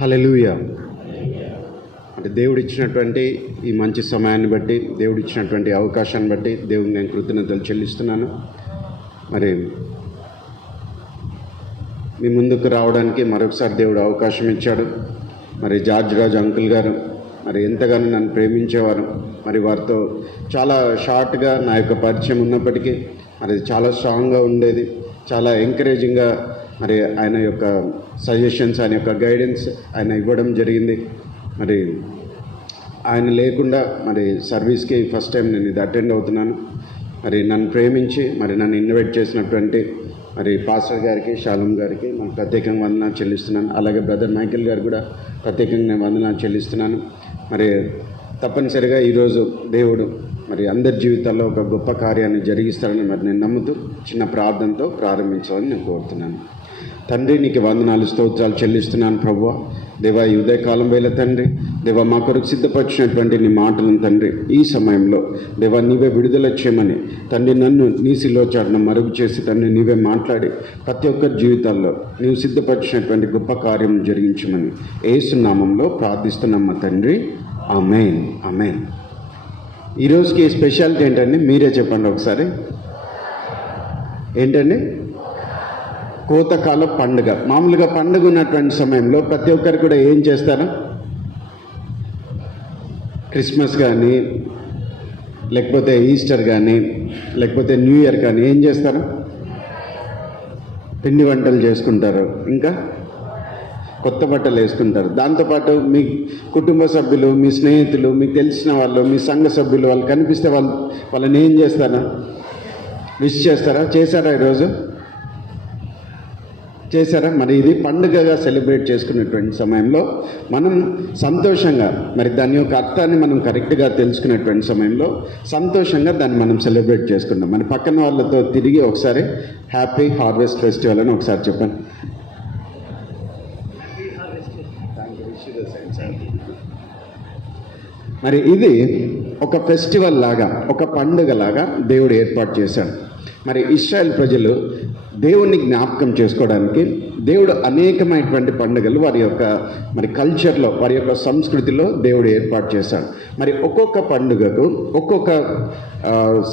హల్లెలూయా. అంటే దేవుడు ఇచ్చినటువంటి ఈ మంచి సమయాన్ని బట్టి, దేవుడు ఇచ్చినటువంటి అవకాశాన్ని బట్టి దేవుడికి నేను కృతజ్ఞతలు చెల్లిస్తున్నాను. మరి మీ ముందుకు రావడానికి మరొకసారి దేవుడు అవకాశం ఇచ్చాడు. మరి జార్జ్ రాజ్ అంకుల్ గారు మరి ఎంతగానో నన్ను ప్రేమించేవారు. మరి వారితో చాలా షార్ట్గా నా యొక్క పరిచయం ఉన్నప్పటికీ మరి చాలా స్ట్రాంగ్గా ఉండేది, చాలా ఎంకరేజింగ్గా మరి ఆయన యొక్క సజెషన్స్, ఆయన యొక్క గైడెన్స్ ఆయన ఇవ్వడం జరిగింది. మరి ఆయన లేకుండా మరి సర్వీస్కి ఫస్ట్ టైం నేను ఇది అటెండ్ అవుతున్నాను. మరి నన్ను ప్రేమించి మరి నన్ను ఇన్వైట్ చేసినటువంటి మరి పాస్టర్ గారికి, షాలం గారికి మనం ప్రత్యేకంగా వందనాలు చెల్లిస్తున్నాను. అలాగే బ్రదర్ మైకేల్ గారు కూడా ప్రత్యేకంగా నేను వందనాలు చెల్లిస్తున్నాను. మరి తప్పనిసరిగా ఈరోజు దేవుడు మరి అందరి జీవితాల్లో ఒక గొప్ప కార్యాన్ని జరిగిస్తారని మరి నేను నమ్ముతూ చిన్న ప్రార్థనతో ప్రారంభించాలని నేను కోరుతున్నాను. తండ్రి, నీకు వందనాలు, స్తోత్రాలు చెల్లిస్తున్నాను ప్రభువా. దేవా, ఈ ఉదయకాలం వేళ తండ్రి, దేవా మా కొరకు సిద్ధపరిచినటువంటి నీ మాటలను తండ్రి ఈ సమయంలో దేవా నీవే విడుదల చేయమని తండ్రి నన్ను నీ శిలోచారణ మరుగు చేసి తండ్రి నీవే మాట్లాడి ప్రతి ఒక్కరి జీవితాల్లో నీవు సిద్ధపరిచినటువంటి గొప్ప కార్యం జరిగించమని యేసు నామంలో ప్రార్థిస్తున్నాం మా తండ్రి. ఆమేన్, ఆమేన్. ఈరోజుకి స్పెషాలిటీ ఏంటండి? మీరే చెప్పండి ఒకసారి. ఏంటండి? కోతకాల పండుగ. మామూలుగా పండుగ ఉన్నటువంటి సమయంలో ప్రతి ఒక్కరు కూడా ఏం చేస్తారు? క్రిస్మస్ కానీ, లేకపోతే ఈస్టర్ కానీ, లేకపోతే న్యూ ఇయర్ కానీ ఏం చేస్తారు? పిండి వంటలు చేసుకుంటారు, ఇంకా కొత్త బట్టలు వేసుకుంటారు. దాంతోపాటు మీ కుటుంబ సభ్యులు, మీ స్నేహితులు, మీకు తెలిసిన వాళ్ళు, మీ సంఘ సభ్యులు వాళ్ళు కనిపిస్తే వాళ్ళని ఏం చేస్తారా? విష్ చేస్తారా? చేశారా? ఈరోజు చేశారా? మరి ఇది పండుగగా సెలబ్రేట్ చేసుకునేటువంటి సమయంలో మనం సంతోషంగా మరి దాని యొక్క అర్థాన్ని మనం కరెక్ట్గా తెలుసుకునేటువంటి సమయంలో సంతోషంగా దాన్ని మనం సెలబ్రేట్ చేసుకుంటాం. మరి పక్కన వాళ్ళతో తిరిగి ఒకసారి హ్యాపీ హార్వెస్ట్ ఫెస్టివల్ అని ఒకసారి చెప్పండి. మరి ఇది ఒక ఫెస్టివల్ లాగా, ఒక పండుగ లాగా దేవుడు ఏర్పాటు చేశాడు. మరి ఇశ్రాయేల్ ప్రజలు దేవుణ్ణి జ్ఞాపకం చేసుకోవడానికి దేవుడు అనేకమైనటువంటి పండుగలు వారి యొక్క మరి కల్చర్లో, వారి యొక్క సంస్కృతిలో దేవుడు ఏర్పాటు చేశాడు. మరి ఒక్కొక్క పండుగకు ఒక్కొక్క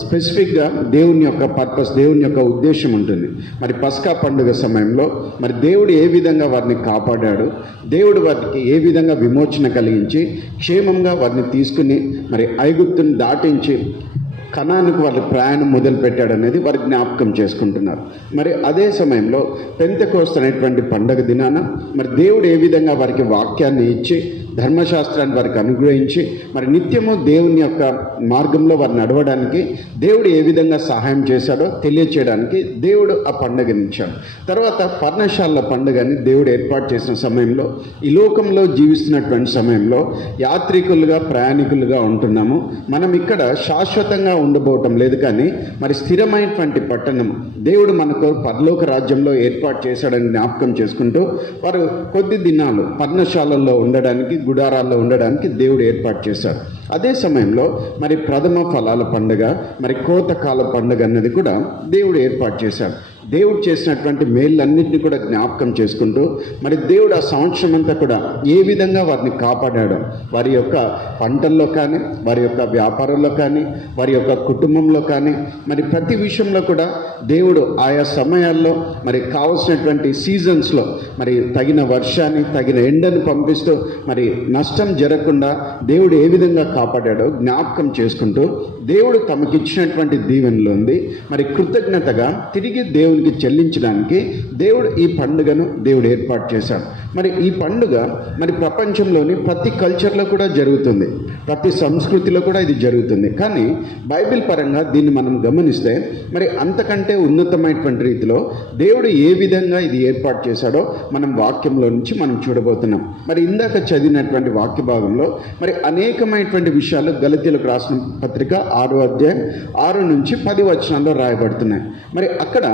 స్పెసిఫిక్గా దేవుని యొక్క పర్పస్, దేవుని యొక్క ఉద్దేశం ఉంటుంది. మరి పస్కా పండుగ సమయంలో మరి దేవుడు ఏ విధంగా వారిని కాపాడాడు, దేవుడు వారికి ఏ విధంగా విమోచన కలిగించి క్షేమంగా వారిని తీసుకుని మరి ఐగుప్తుని దాటించి కనానుకు వాళ్ళ ప్రయాణం మొదలుపెట్టాడు అనేది వారి జ్ఞాపకం చేసుకుంటున్నారు. మరి అదే సమయంలో పెంతెకోస్తు అనేటువంటి పండగ దినాన మరి దేవుడు ఏ విధంగా వారికి వాక్యాన్ని ఇచ్చి ధర్మశాస్త్రాన్ని వారికి అనుగ్రహించి మరి నిత్యము దేవుని యొక్క మార్గంలో వారు నడవడానికి దేవుడు ఏ విధంగా సహాయం చేశాడో తెలియచేయడానికి దేవుడు ఆ పండుగనిచ్చాడు. తర్వాత పర్ణశాల పండుగని దేవుడు ఏర్పాటు చేసిన సమయంలో ఈ లోకంలో జీవిస్తున్నటువంటి సమయంలో యాత్రికులుగా, ప్రయాణికులుగా ఉంటున్నాము. మనం ఇక్కడ శాశ్వతంగా ఉండబోవటం లేదు, కానీ మరి స్థిరమైనటువంటి పట్టణం దేవుడు మనకు పరలోక రాజ్యంలో ఏర్పాటు చేశాడని జ్ఞాపకం చేసుకుంటూ వారు కొద్ది దినాలు పర్ణశాలల్లో ఉండడానికి, గుడారాల్లో ఉండడానికి దేవుడు ఏర్పాటు చేశాడు. అదే సమయంలో మరి ప్రథమ ఫలాల పండుగ, మరి కోతకాల పండుగ అన్నది కూడా దేవుడు ఏర్పాటు చేశాడు. దేవుడు చేసినటువంటి మేళ్ళన్నింటినీ కూడా జ్ఞాపకం చేసుకుంటూ మరి దేవుడు ఆ సంవత్సరం అంతా కూడా ఏ విధంగా వారిని కాపాడాడో, వారి యొక్క పంటల్లో కానీ, వారి యొక్క వ్యాపారంలో కానీ, వారి యొక్క కుటుంబంలో కానీ మరి ప్రతి విషయంలో కూడా దేవుడు ఆయా సమయాల్లో మరి కావలసినటువంటి సీజన్స్లో మరి తగిన వర్షాన్ని, తగిన ఎండను పంపిస్తూ మరి నష్టం జరగకుండా దేవుడు ఏ విధంగా కాపాడాడో జ్ఞాపకం చేసుకుంటూ దేవుడు తమకిచ్చినటువంటి దీవెనలో ఉంది మరి కృతజ్ఞతగా తిరిగి దేవునికి చెల్లించడానికి దేవుడు ఈ పండుగను దేవుడు ఏర్పాటు చేశాడు. మరి ఈ పండుగ మరి ప్రపంచంలోని ప్రతి కల్చర్లో కూడా జరుగుతుంది, ప్రతి సంస్కృతిలో కూడా ఇది జరుగుతుంది. కానీ బైబిల్ పరంగా దీన్ని మనం గమనిస్తే మరి అంతకంటే ఉన్నతమైనటువంటి రీతిలో దేవుడు ఏ విధంగా ఇది ఏర్పాటు చేశాడో మనం వాక్యంలో నుంచి మనం చూడబోతున్నాం. మరి ఇందాక చదివినటువంటి వాక్య భాగంలో మరి అనేకమైనటువంటి విషయాలు గలతీయులకు రాసిన పత్రిక 6వ అధ్యాయం 6 నుంచి 10 వచనాల్లో రాయబడుతున్నాయి. మరి అక్కడ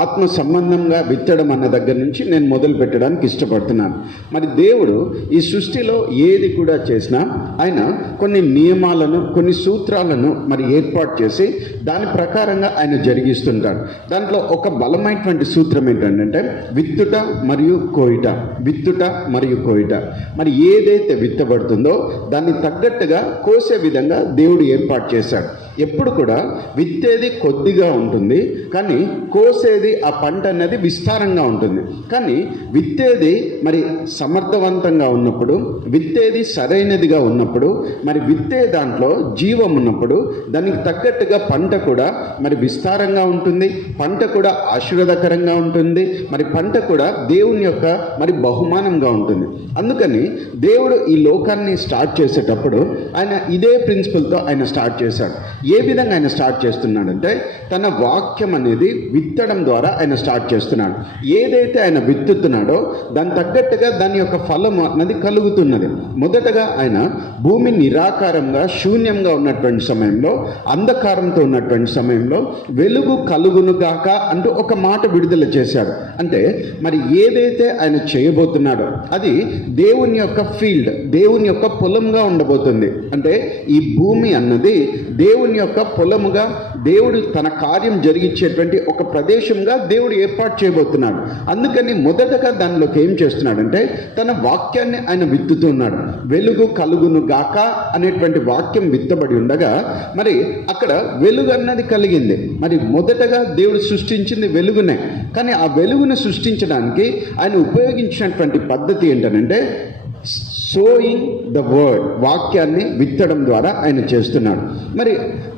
ఆత్మ సంబంధంగా విత్తడం అన్న దగ్గర నుంచి నేను మొదలు పెట్టడానికి ఇష్టపడుతున్నాను. మరి దేవుడు ఈ సృష్టిలో ఏది కూడా చేసినా ఆయన కొన్ని నియమాలను, కొన్ని సూత్రాలను మరి ఏర్పాటు చేసి దాని ప్రకారంగా ఆయన జరిగిస్తుంటాడు. దాంట్లో ఒక బలమైనటువంటి సూత్రం ఏంటంటే విత్తుట మరియు కోయుట, విత్తుట మరియు కోయుట. మరి ఏదైతే విత్తబడుతుందో దాన్ని తగ్గట్టుగా కోసే విధంగా దేవుడు ఏర్పాటు చేశాడు. ఎప్పుడు కూడా విత్తేది కొద్దిగా ఉంటుంది, కానీ కోసేది ఆ పంట అనేది విస్తారంగా ఉంటుంది. కానీ విత్తేది మరి సమర్థవంతంగా ఉన్నప్పుడు, విత్తేది సరైనదిగా ఉన్నప్పుడు, మరి విత్తే దాంట్లో జీవం ఉన్నప్పుడు దానికి తగ్గట్టుగా పంట కూడా మరి విస్తారంగా ఉంటుంది, పంట కూడా ఆశీర్వాదకరంగా ఉంటుంది, మరి పంట కూడా దేవుని యొక్క మరి బహుమానంగా ఉంటుంది. అందుకని దేవుడు ఈ లోకాన్ని స్టార్ట్ చేసేటప్పుడు ఆయన ఇదే ప్రిన్సిపల్తో ఆయన స్టార్ట్ చేశాడు. ఏ విధంగా ఆయన స్టార్ట్ చేస్తున్నాడంటే తన వాక్యం అనేది విత్తడం ద్వారా ఆయన స్టార్ట్ చేస్తున్నాడు. ఏదైతే ఆయన విత్తుతున్నాడో దాని తగ్గట్టుగా దాని యొక్క ఫలం అన్నది కలుగుతున్నది. మొదటగా ఆయన భూమి నిరాకారంగా శూన్యంగా ఉన్నటువంటి సమయంలో, అంధకారంతో ఉన్నటువంటి సమయంలో వెలుగు కలుగును గాక అంటూ ఒక మాట విడుదల చేశాడు. అంటే మరి ఏదైతే ఆయన చేయబోతున్నాడో అది దేవుని యొక్క ఫీల్డ్, దేవుని యొక్క పొలంగా ఉండబోతుంది. అంటే ఈ భూమి అన్నది దేవుని యొక్క పొలముగా, దేవుడు తన కార్యం జరిగించేటువంటి ఒక ప్రదేశంగా దేవుడు ఏర్పాటు చేయబోతున్నాడు. అందుకని మొదటగా దానిలోకి ఏం చేస్తున్నాడంటే తన వాక్యాన్ని ఆయన విత్తుతున్నాడు. వెలుగు కలుగును గాక అనేటువంటి వాక్యం విత్తబడి ఉండగా మరి అక్కడ వెలుగు అన్నది కలిగింది. మరి మొదటగా దేవుడు సృష్టించింది వెలుగునే, కానీ ఆ వెలుగును సృష్టించడానికి ఆయన ఉపయోగించినటువంటి పద్ధతి ఏంటంటే సోయింగ్ ద వర్డ్, వాక్యాన్ని విత్తడం ద్వారా ఆయన చేస్తున్నాడు.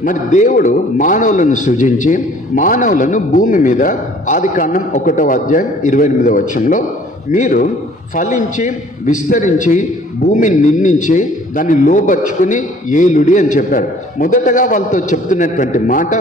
మరి దేవుడు మానవులను సృజించి మానవులను భూమి మీద ఆదికాండం 1:28 మీరు ఫలించి విస్తరించి భూమిని నిందించి దాన్ని లోబర్చుకుని ఏలుడి అని చెప్పాడు. మొదటగా వాళ్ళతో చెప్తున్నటువంటి మాట,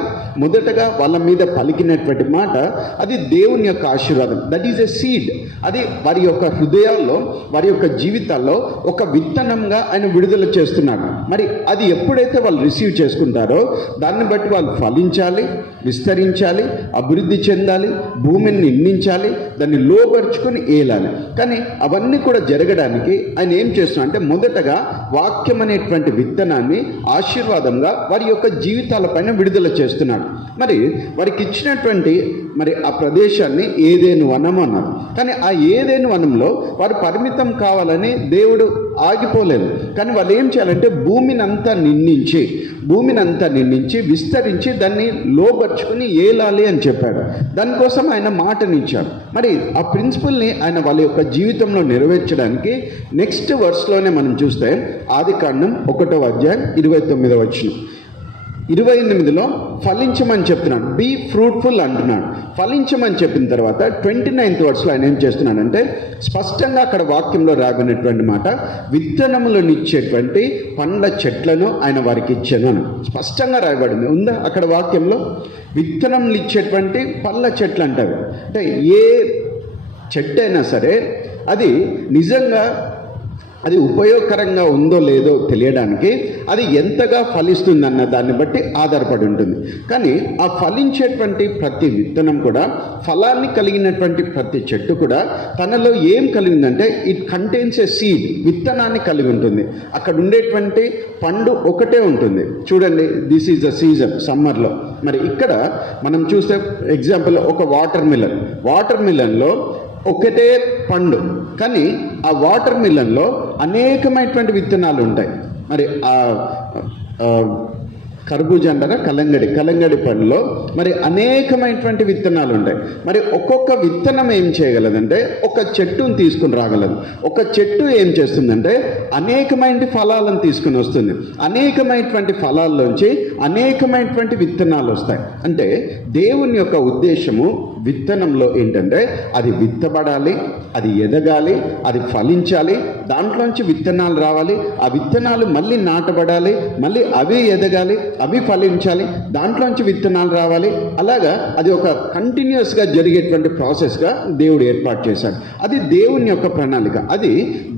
మొదటగా వాళ్ళ మీద పలికినటువంటి మాట అది దేవుని యొక్క ఆశీర్వాదం. That is a seed. అది వారి యొక్క హృదయాల్లో, వారి యొక్క జీవితాల్లో ఒక విత్తనంగా ఆయన విడుదల చేస్తున్నాడు. మరి అది ఎప్పుడైతే వాళ్ళు రిసీవ్ చేసుకుంటారో దాన్ని బట్టి వాళ్ళు ఫలించాలి, విస్తరించాలి, అభివృద్ధి చెందాలి, భూమిని నిందించాలి, దాన్ని లోబర్చుకుని ఏలాలి. కానీ అవన్నీ కూడా జరగడానికి ఆయన ఏం చేస్తున్నా అంటే మొదటగా వాక్యం అనేటువంటి విత్తనాన్ని ఆశీర్వాదంగా వారి యొక్క జీవితాలపైన విడుదల చేస్తున్నాడు. మరి వారికి ఇచ్చినటువంటి మరి ఆ ప్రదేశాన్ని ఏదేను వనం అన్నారు. కానీ ఆ ఏదేను వనంలో వారు పరిమితం కావాలని దేవుడు ఆగిపోలేదు. కానీ వాళ్ళు ఏం చేయాలంటే భూమిని అంతా నిండించి విస్తరించి దాన్ని లోబర్చుకుని ఏలాలి అని చెప్పాడు. దానికోసం ఆయన మాటనిచ్చాడు. మరి ఆ ప్రిన్సిపల్ని ఆయన వాళ్ళ యొక్క జీవితంలో నెరవేర్చడానికి నెక్స్ట్ వర్స్లోనే మనం చూస్తే ఆదికాండం 1:29 28లో ఫలించమని చెప్తున్నాడు. బీ ఫ్రూట్ఫుల్ అంటున్నాడు. ఫలించమని చెప్పిన తర్వాత 29th ఆయన ఏం చేస్తున్నాడంటే స్పష్టంగా అక్కడ వాక్యంలో రాబడినటువంటి మాట, విత్తనములనిచ్చేటువంటి పండ్ల చెట్లను ఆయన వారికి ఇచ్చాను అని స్పష్టంగా రాయబడింది. ఉందా అక్కడ వాక్యంలో? విత్తనములు ఇచ్చేటువంటి పళ్ళ చెట్లు అంటారు. అంటే ఏ చెట్టు అయినా సరే అది నిజంగా అది ఉపయోగకరంగా ఉందో లేదో తెలియడానికి అది ఎంతగా ఫలిస్తుందన్న దాన్ని బట్టి ఆధారపడి ఉంటుంది. కానీ ఆ ఫలించేటువంటి ప్రతి విత్తనం కూడా, ఫలాన్ని కలిగినటువంటి ప్రతి చెట్టు కూడా తనలో ఏం కలిగిందంటే ఇట్ కంటైన్స్ ఎ సీడ్, విత్తనాన్ని కలిగి ఉంటుంది. అక్కడ ఉండేటువంటి పండు ఒకటే ఉంటుంది. చూడండి, దిస్ ఈజ్ ద సీజన్, సమ్మర్లో. మరి ఇక్కడ మనం చూస్తే ఎగ్జాంపుల్ ఒక వాటర్ మిలన్లో ఒకటే పండు, కానీ ఆ వాటర్ మిలన్లో అనేకమైనటువంటి విత్తనాలు ఉంటాయి. మరి కర్బూజా అంటారా, కలంగడి పండులో మరి అనేకమైనటువంటి విత్తనాలు ఉంటాయి. మరి ఒక్కొక్క విత్తనం ఏం చేయగలదంటే ఒక చెట్టును తీసుకుని రాగలదు. ఒక చెట్టు ఏం చేస్తుందంటే అనేకమైన ఫలాలను తీసుకుని వస్తుంది. అనేకమైనటువంటి ఫలాల్లోంచి అనేకమైనటువంటి విత్తనాలు వస్తాయి. అంటే దేవుని యొక్క ఉద్దేశము విత్తనంలో ఏంటంటే అది విత్తబడాలి, అది ఎదగాలి, అది ఫలించాలి, దాంట్లోంచి విత్తనాలు రావాలి, ఆ విత్తనాలు మళ్ళీ నాటబడాలి, మళ్ళీ అవి ఎదగాలి, అవి ఫలించాలి, దాంట్లోంచి విత్తనాలు రావాలి. అలాగా అది ఒక కంటిన్యూస్గా జరిగేటువంటి ప్రాసెస్గా దేవుడు ఏర్పాటు చేశాడు. అది దేవుని యొక్క ప్రణాళిక, అది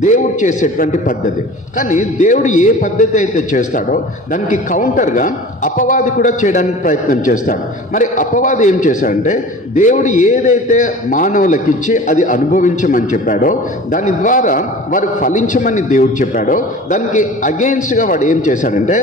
దేవుడు చేసేటువంటి పద్ధతి. కానీ దేవుడు ఏ పద్ధతి అయితే చేస్తాడో దానికి కౌంటర్గా అపవాది కూడా చేయడానికి ప్రయత్నం చేస్తాడు. మరి అపవాది ఏం చేశాడంటే దేవుడు దేవుడు ఏదైతే మానవులకు ఇచ్చి అది అనుభవించమని చెప్పాడో, దాని ద్వారా వారు ఫలించమని దేవుడు చెప్పాడో, దానికి అగెయిన్స్ట్గా వాడు ఏం చేశాడంటే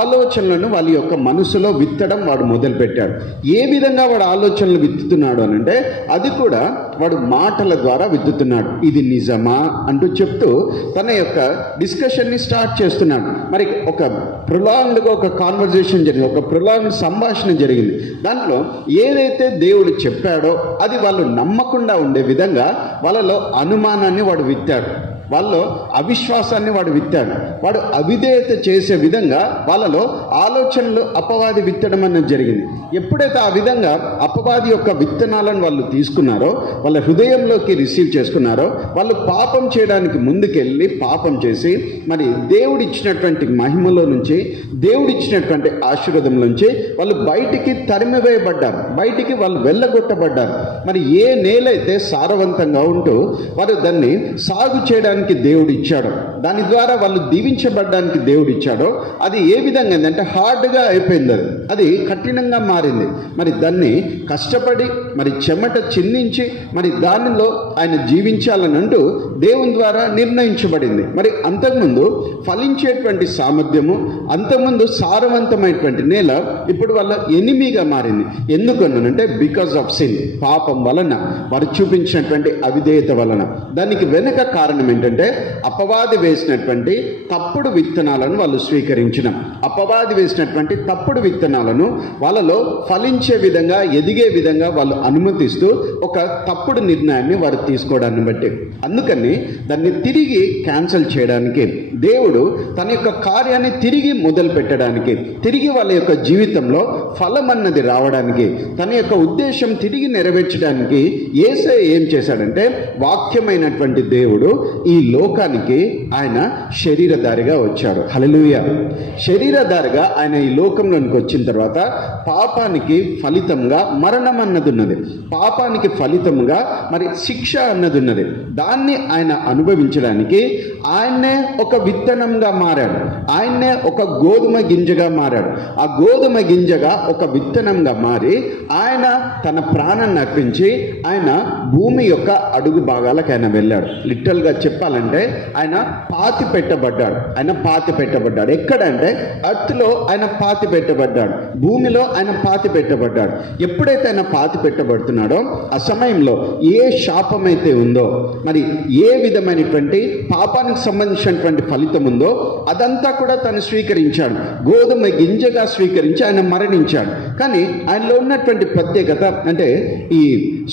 ఆలోచనలను వాళ్ళ యొక్క మనసులో విత్తడం వాడు మొదలుపెట్టాడు. ఏ విధంగా వాడు ఆలోచనలు విత్తుతున్నాడు అని అంటే అది కూడా వాడు మాటల ద్వారా విత్తుతున్నాడు. ఇది నిజమా అంటూ చెప్తూ తన యొక్క డిస్కషన్ని స్టార్ట్ చేస్తున్నాడు. మరి ఒక ప్రొలాంగ్డ్గా ఒక కాన్వర్జేషన్ జరిగింది, ఒక ప్రొలాంగ్డ్ సంభాషణ జరిగింది. దాంట్లో ఏదైతే దేవుడు చెప్పాడో అది వాళ్ళు నమ్మకుండా ఉండే విధంగా వాళ్ళలో అనుమానాన్ని వాడు విత్తాడు, వాళ్ళలో అవిశ్వాసాన్ని వాడు విత్తాడు. వాడు అవిధేయత చేసే విధంగా వాళ్ళలో ఆలోచనలు అపవాది విత్తడం అనేది జరిగింది. ఎప్పుడైతే ఆ విధంగా అపవాది యొక్క విత్తనాలను వాళ్ళు తీసుకున్నారో, వాళ్ళ హృదయంలోకి రిసీవ్ చేసుకున్నారో, వాళ్ళు పాపం చేయడానికి ముందుకెళ్ళి పాపం చేసి మరి దేవుడిచ్చినటువంటి మహిమలో నుంచి, దేవుడిచ్చినటువంటి ఆశీర్వాదం నుంచి వాళ్ళు బయటికి తరిమివేయబడ్డారు, బయటికి వాళ్ళు వెళ్ళగొట్టబడ్డారు. మరి ఏ నేలైతే సారవంతంగా ఉంటూ వారు దాన్ని సాగు చేయడానికి దేవుడు ఇచ్చాడో, దాని ద్వారా వాళ్ళు దీవించబడ్డానికి దేవుడు ఇచ్చాడో, అది ఏ విధంగా అంటే హార్డ్గా అయిపోయింది, అది కఠినంగా మారింది. మరి దాన్ని కష్టపడి మరి చెమట చిందించి మరి దానిలో ఆయన జీవించాలని అంటూ దేవుని ద్వారా నిర్ణయించబడింది. మరి అంతకుముందు ఫలించేటువంటి సామర్థ్యము, అంతకుముందు సారవంతమైనటువంటి నేల ఇప్పుడు వాళ్ళ ఎనిమిగా మారింది. ఎందుకనంటే బికాజ్ ఆఫ్ సిన్, పాపం వలన, వారు చూపించినటువంటి అవిధేయత వలన. దానికి వెనుక కారణం ఏంటంటే అపవాది వేసినటువంటి తప్పుడు విత్తనాలను వాళ్ళు స్వీకరించడం, అపవాది వేసినటువంటి తప్పుడు విత్తనాలను వాళ్ళలో ఫలించే విధంగా, ఎదిగే విధంగా వాళ్ళు అనుమతిస్తూ ఒక తప్పుడు నిర్ణయాన్ని వారు తీసుకోవడాన్ని బట్టి. అందుకని దాన్ని తిరిగి క్యాన్సిల్ చేయడానికి, దేవుడు తన యొక్క కార్యాన్ని తిరిగి మొదలు పెట్టడానికి, తిరిగి వాళ్ళ యొక్క జీవితంలో ఫలం అన్నది రావడానికి, తన యొక్క ఉద్దేశం తిరిగి నెరవేర్చడానికి యేసయ్య ఏం చేశాడంటే వాక్యమైనటువంటి దేవుడు ఈ లోకానికి ఆయన శరీరధారిగా వచ్చాడు. హల్లెలూయా. శరీరధారిగా ఆయన ఈ లోకంలోనికి వచ్చిన తర్వాత పాపానికి ఫలితంగా మరణం అన్నది ఉన్నది, పాపానికి ఫలితంగా మరి శిక్ష అన్నది ఉన్నది. దాన్ని ఆయన అనుభవించడానికి ఆయన్నే ఒక విత్తనంగా మారాడు, ఆయన్నే ఒక గోధుమ గింజగా మారాడు. ఆ గోధుమ గింజగా ఒక విత్తనంగా మారి ఆయన తన ప్రాణాన్ని అర్పించి ఆయన భూమి యొక్క అడుగు భాగాలకు ఆయన వెళ్ళాడు. లిటరల్గా చెప్పాలంటే ఆయన పాతి పెట్టబడ్డాడు. ఆయన పాతి పెట్టబడ్డాడు ఎక్కడంటే ఎర్త్లో ఆయన పాతి పెట్టబడ్డాడు, భూమిలో ఆయన పాతి పెట్టబడ్డాడు. ఎప్పుడైతే ఆయన పాతి పెట్టబడుతున్నాడో ఆ సమయంలో ఏ శాపం అయితే ఉందో, మరి ఏ విధమైనటువంటి పాపానికి సంబంధించినటువంటి ఫలితం ఉందో అదంతా కూడా తను స్వీకరించాడు, గోధుమ గింజగా స్వీకరించి ఆయన మరణించాడు. కానీ ఆయనలో ఉన్నటువంటి ప్రత్యేకత అంటే ఈ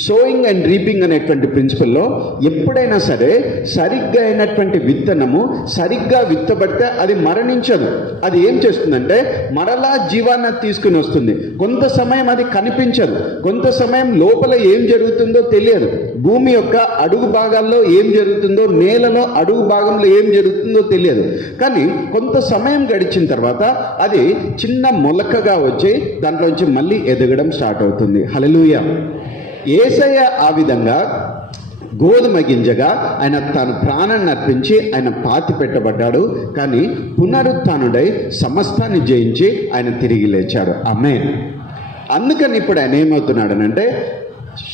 సోయింగ్ అండ్ రీపింగ్ అనేటువంటి ప్రిన్సిపల్లో ఎప్పుడైనా సరే సరిగ్గా అయినటువంటి విత్తనము సరిగ్గా విత్తబడితే అది మరణించదు. అది ఏం చేస్తుందంటే మరలా జీవాన్ని తీసుకుని వస్తుంది. కొంత సమయం అది కనిపించదు, కొంత సమయం లోపల ఏం జరుగుతుందో తెలియదు, భూమి యొక్క అడుగు భాగాల్లో ఏం జరుగుతుందో, నేలలో అడుగు భాగంలో ఏం జరుగుతుందో తెలియదు. కానీ కొంత సమయం గడిచిన తర్వాత అది చిన్న మొలకగా వచ్చి దాంట్లోంచి మళ్ళీ ఎదగడం స్టార్ట్ అవుతుంది. హల్లెలూయా. యేసయ్య ఆ విధంగా గోధుమ గింజగా ఆయన తన ప్రాణాన్ని అర్పించి ఆయన పాతి పెట్టబడ్డాడు. కానీ పునరుత్థానుడై సమస్తాన్ని జయించి ఆయన తిరిగి లేచాడు. ఆమేన్. అందుకని ఇప్పుడు ఆయన ఏమవుతున్నాడనంటే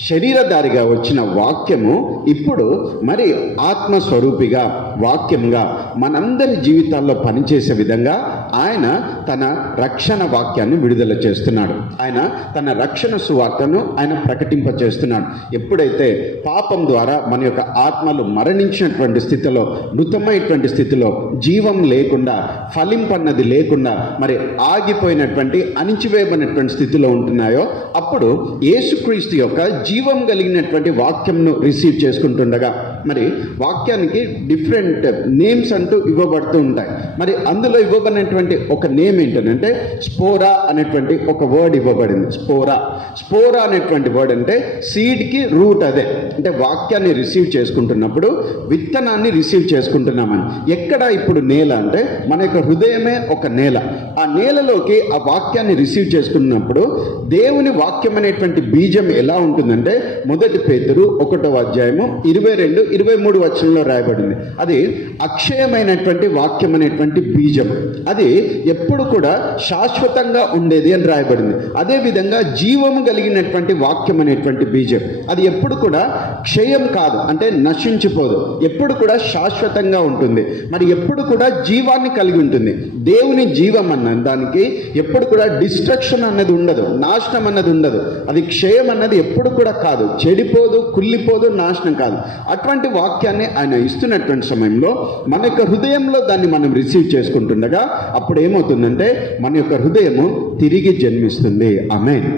శరీరధారిగా వచ్చిన వాక్యము ఇప్పుడు మరి ఆత్మస్వరూపిగా వాక్యంగా మనందరి జీవితాల్లో పనిచేసే విధంగా ఆయన తన రక్షణ వాక్యాన్ని విడుదల చేస్తున్నాడు. ఆయన తన రక్షణ సువార్తను ఆయన ప్రకటింపచేస్తున్నాడు. ఎప్పుడైతే పాపం ద్వారా మన యొక్క ఆత్మలు మరణించినటువంటి స్థితిలో, మృతమైనటువంటి స్థితిలో, జీవం లేకుండా, ఫలింపన్నది లేకుండా మరి ఆగిపోయినటువంటి అణిచివేయబడినటువంటి స్థితిలో ఉంటున్నాయో అప్పుడు యేసుక్రీస్తు యొక్క జీవం కలిగినటువంటి వాక్యంను రిసీవ్ చేసుకుంటుండగా మరి వాక్యానికి డిఫరెంట్ నేమ్స్ అంటూ ఇవ్వబడుతూ ఉంటాయి. మరి అందులో ఇవ్వబడినటువంటి ఒక నేమ్ ఏంటంటే స్పోరా అనేటువంటి ఒక వర్డ్ ఇవ్వబడింది. స్పోరా అనేటువంటి వర్డ్ అంటే సీడ్కి రూట్. అదే అంటే వాక్యాన్ని రిసీవ్ చేసుకుంటున్నప్పుడు విత్తనాన్ని రిసీవ్ చేసుకుంటున్నామని. ఎక్కడ ఇప్పుడు నేల అంటే మన యొక్క హృదయమే ఒక నేల. ఆ నేలలోకి ఆ వాక్యాన్ని రిసీవ్ చేసుకున్నప్పుడు దేవుని వాక్యం అనేటువంటి బీజం ఎలా ఉంటుందంటే 1 పేతురు 1వ అధ్యాయము 22, 23 వచనంలో రాయబడింది. అది అక్షయమైనటువంటి వాక్యం అనేటువంటి బీజం. అది ఎప్పుడు కూడా శాశ్వతంగా ఉండేది అని రాయబడింది. అదేవిధంగా జీవము కలిగినటువంటి వాక్యం అనేటువంటి బీజం, అది ఎప్పుడు కూడా క్షయం కాదు, అంటే నశించిపోదు, ఎప్పుడు కూడా శాశ్వతంగా ఉంటుంది. మరి ఎప్పుడు కూడా జీవాన్ని కలిగి ఉంటుంది. దేవుని జీవం అన్న దానికి ఎప్పుడు కూడా డిస్ట్రక్షన్ అన్నది ఉండదు, నాశనం అన్నది ఉండదు. అది క్షయం అన్నది ఎప్పుడు కూడా కాదు, చెడిపోదు, కుళ్ళిపోదు, నాశనం కాదు. అటువంటి వాక్యాన్ని ఆయన ఇస్తున్నటువంటి సమయంలో మన యొక్క హృదయంలో దాన్ని మనం రిసీవ్ చేసుకుంటుండగా అప్పుడు ఏమవుతుందంటే మన యొక్క హృదయము తిరిగి జన్మిస్తుంది. ఆమేన్.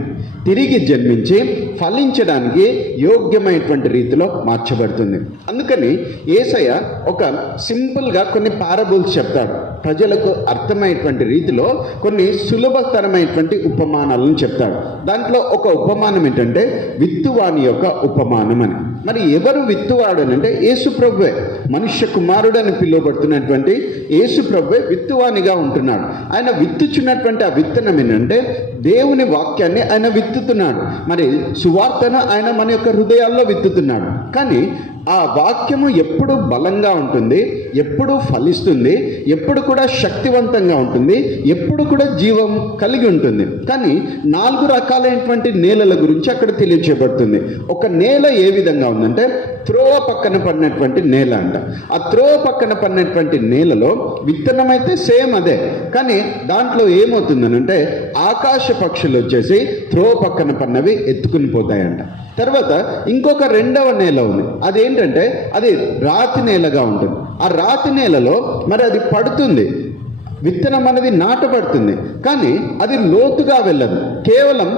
తిరిగి జన్మించి ఫలించడానికి యోగ్యమైనటువంటి రీతిలో మార్చబడుతుంది. అందుకని యేసయ్య ఒక సింపుల్గా కొన్ని పారబుల్స్ చెప్తాడు. ప్రజలకు అర్థమయ్యేటువంటి రీతిలో కొన్ని సులభతరమైనటువంటి ఉపమానాలను చెప్తాడు. దాంట్లో ఒక ఉపమానం ఏంటంటే విత్తువాని యొక్క ఉపమానం అని. మరి ఎవరు విత్తువాడు అంటే యేసు ప్రభువే, మనుష్య కుమారుడు అని పిలువబడుతున్నటువంటి యేసు ప్రభువే విత్తువానిగా ఉంటున్నాడు. ఆయన విత్తుచున్నటువంటి ఆ విత్తనం ఏంటంటే దేవుని వాక్యాన్ని ఆయన విత్తుతున్నాడు. మరి సువార్తను ఆయన మన యొక్క హృదయాల్లో విత్తుతున్నాడు. కానీ ఆ వాక్యము ఎప్పుడు బలంగా ఉంటుంది, ఎప్పుడు ఫలిస్తుంది, ఎప్పుడు కూడా శక్తివంతంగా ఉంటుంది, ఎప్పుడు కూడా జీవం కలిగి ఉంటుంది. కానీ 4 రకాలైనటువంటి నేలల గురించి అక్కడ తెలియచేయబడుతుంది. ఒక నేల ఏ విధంగా ఉందంటే త్రోవ పక్కన పడినటువంటి నేల అంట. ఆ త్రోవ పక్కన పడినటువంటి నేలలో విత్తనం అయితే సేమ్ అదే, కానీ దాంట్లో ఏమవుతుందనంటే ఆకాశ పక్షులు వచ్చేసి త్రోవ పక్కన పడినవి ఎత్తుకుని పోతాయంట. తర్వాత ఇంకొక రెండవ నేల ఉంది. అదేంటంటే అది రాతి నేలగా ఉంటుంది. ఆ రాతి నేలలో మరి అది పడుతుంది, విత్తనం అనేది నాటబడుతుంది, కానీ అది లోతుగా వెళ్ళదు, కేవలం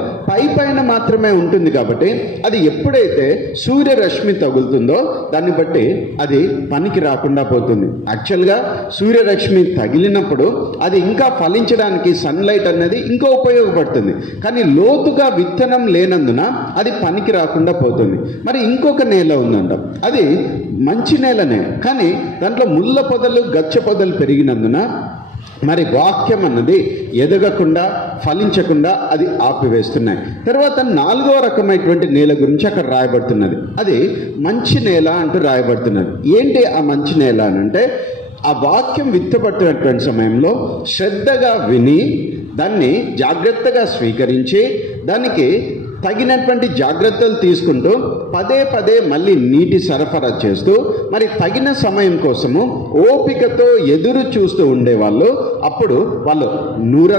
పైన మాత్రమే ఉంటుంది. కాబట్టి అది ఎప్పుడైతే సూర్యరశ్మి తగులుతుందో దాన్ని బట్టి అది పనికి రాకుండా పోతుంది. యాక్చువల్గా సూర్యరశ్మి తగిలినప్పుడు అది ఇంకా ఫలించడానికి సన్లైట్ అనేది ఇంకా ఉపయోగపడుతుంది. కానీ లోతుగా విత్తనం లేనందున అది పనికి రాకుండా పోతుంది. మరి ఇంకొక నేల ఉందంట, అది మంచి నేలనే, కానీ దాంట్లో ముళ్ళ పొదలు, గచ్చ పొదలు పెరిగినందున మరి వాక్యం అన్నది ఎదగకుండా, ఫలించకుండా అది ఆపివేస్తున్నాయి. తర్వాత 4వ రకమైనటువంటి నేల గురించి అక్కడ రాయబడుతున్నది. అది మంచి నేల అంటూ రాయబడుతున్నది. ఏంటి ఆ మంచి నేల అని అంటే ఆ వాక్యం విత్తబట్టినటువంటి సమయంలో శ్రద్ధగా విని దాన్ని జాగ్రత్తగా స్వీకరించి దానికి తగినటువంటి జాగ్రత్తలు తీసుకుంటూ పదే మళ్ళీ నీటి సరఫరా చేస్తూ మరి తగిన సమయం కోసము ఓపికతో ఎదురు చూస్తూ ఉండేవాళ్ళు. అప్పుడు వాళ్ళు 100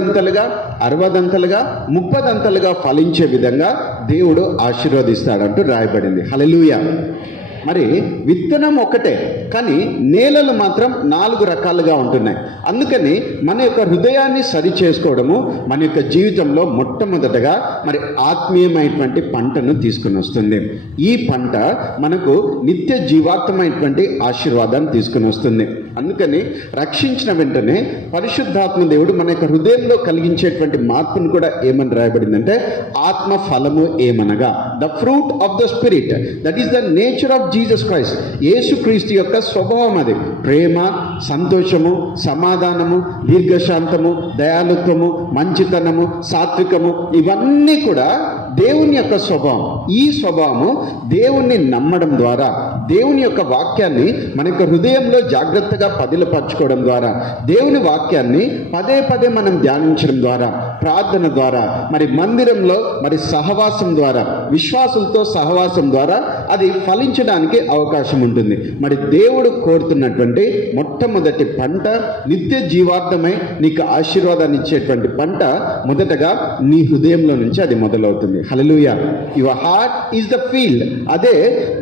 60 30 ఫలించే విధంగా దేవుడు ఆశీర్వదిస్తాడంటూ రాయబడింది. హల్లెలూయా. మరి విత్తనం ఒకటే, కానీ నేలలు మాత్రం 4 రకాలుగా ఉంటున్నాయి. అందుకని మన యొక్క హృదయాన్ని సరి చేసుకోవడము మన యొక్క జీవితంలో మొట్టమొదటగా మరి ఆత్మీయమైనటువంటి పంటను తీసుకుని వస్తుంది. ఈ పంట మనకు నిత్య జీవాత్మైనటువంటి ఆశీర్వాదాన్ని తీసుకుని వస్తుంది. అందుకని రక్షించిన వెంటనే పరిశుద్ధాత్మ దేవుడు మన యొక్క హృదయంలో కలిగించేటువంటి మార్పును కూడా ఏమని రాయబడిందంటే ఆత్మ ఫలము ఏమనగా the fruit of the spirit, that is the nature of Jesus Christ. యేసుక్రీస్తు యొక్క స్వభావం అది. ప్రేమ, సంతోషము, సమాధానము, దీర్ఘశాంతము, దయాళుత్వము, మంచితనము, సాత్వికము, ఇవన్నీ కూడా దేవుని యొక్క స్వభావం. ఈ స్వభావము దేవుణ్ణి నమ్మడం ద్వారా, దేవుని యొక్క వాక్యాన్ని మన యొక్క హృదయంలో జాగ్రత్తగా పదిలపరచుకోవడం ద్వారా, దేవుని వాక్యాన్ని పదే మనం ధ్యానించడం ద్వారా, ప్రార్థన ద్వారా, మరి మందిరంలో మరి సహవాసం ద్వారా, విశ్వాసులతో సహవాసం ద్వారా అది ఫలించడానికి అవకాశం ఉంటుంది. మరి దేవుడు కోరుతున్నటువంటి మొట్టమొదటి పంట, నిత్య జీవార్థమై నీకు ఆశీర్వాదాన్ని ఇచ్చేటువంటి పంట మొదటగా నీ హృదయంలో నుంచి అది మొదలవుతుంది. Hallelujah. Your heart is the field. అదే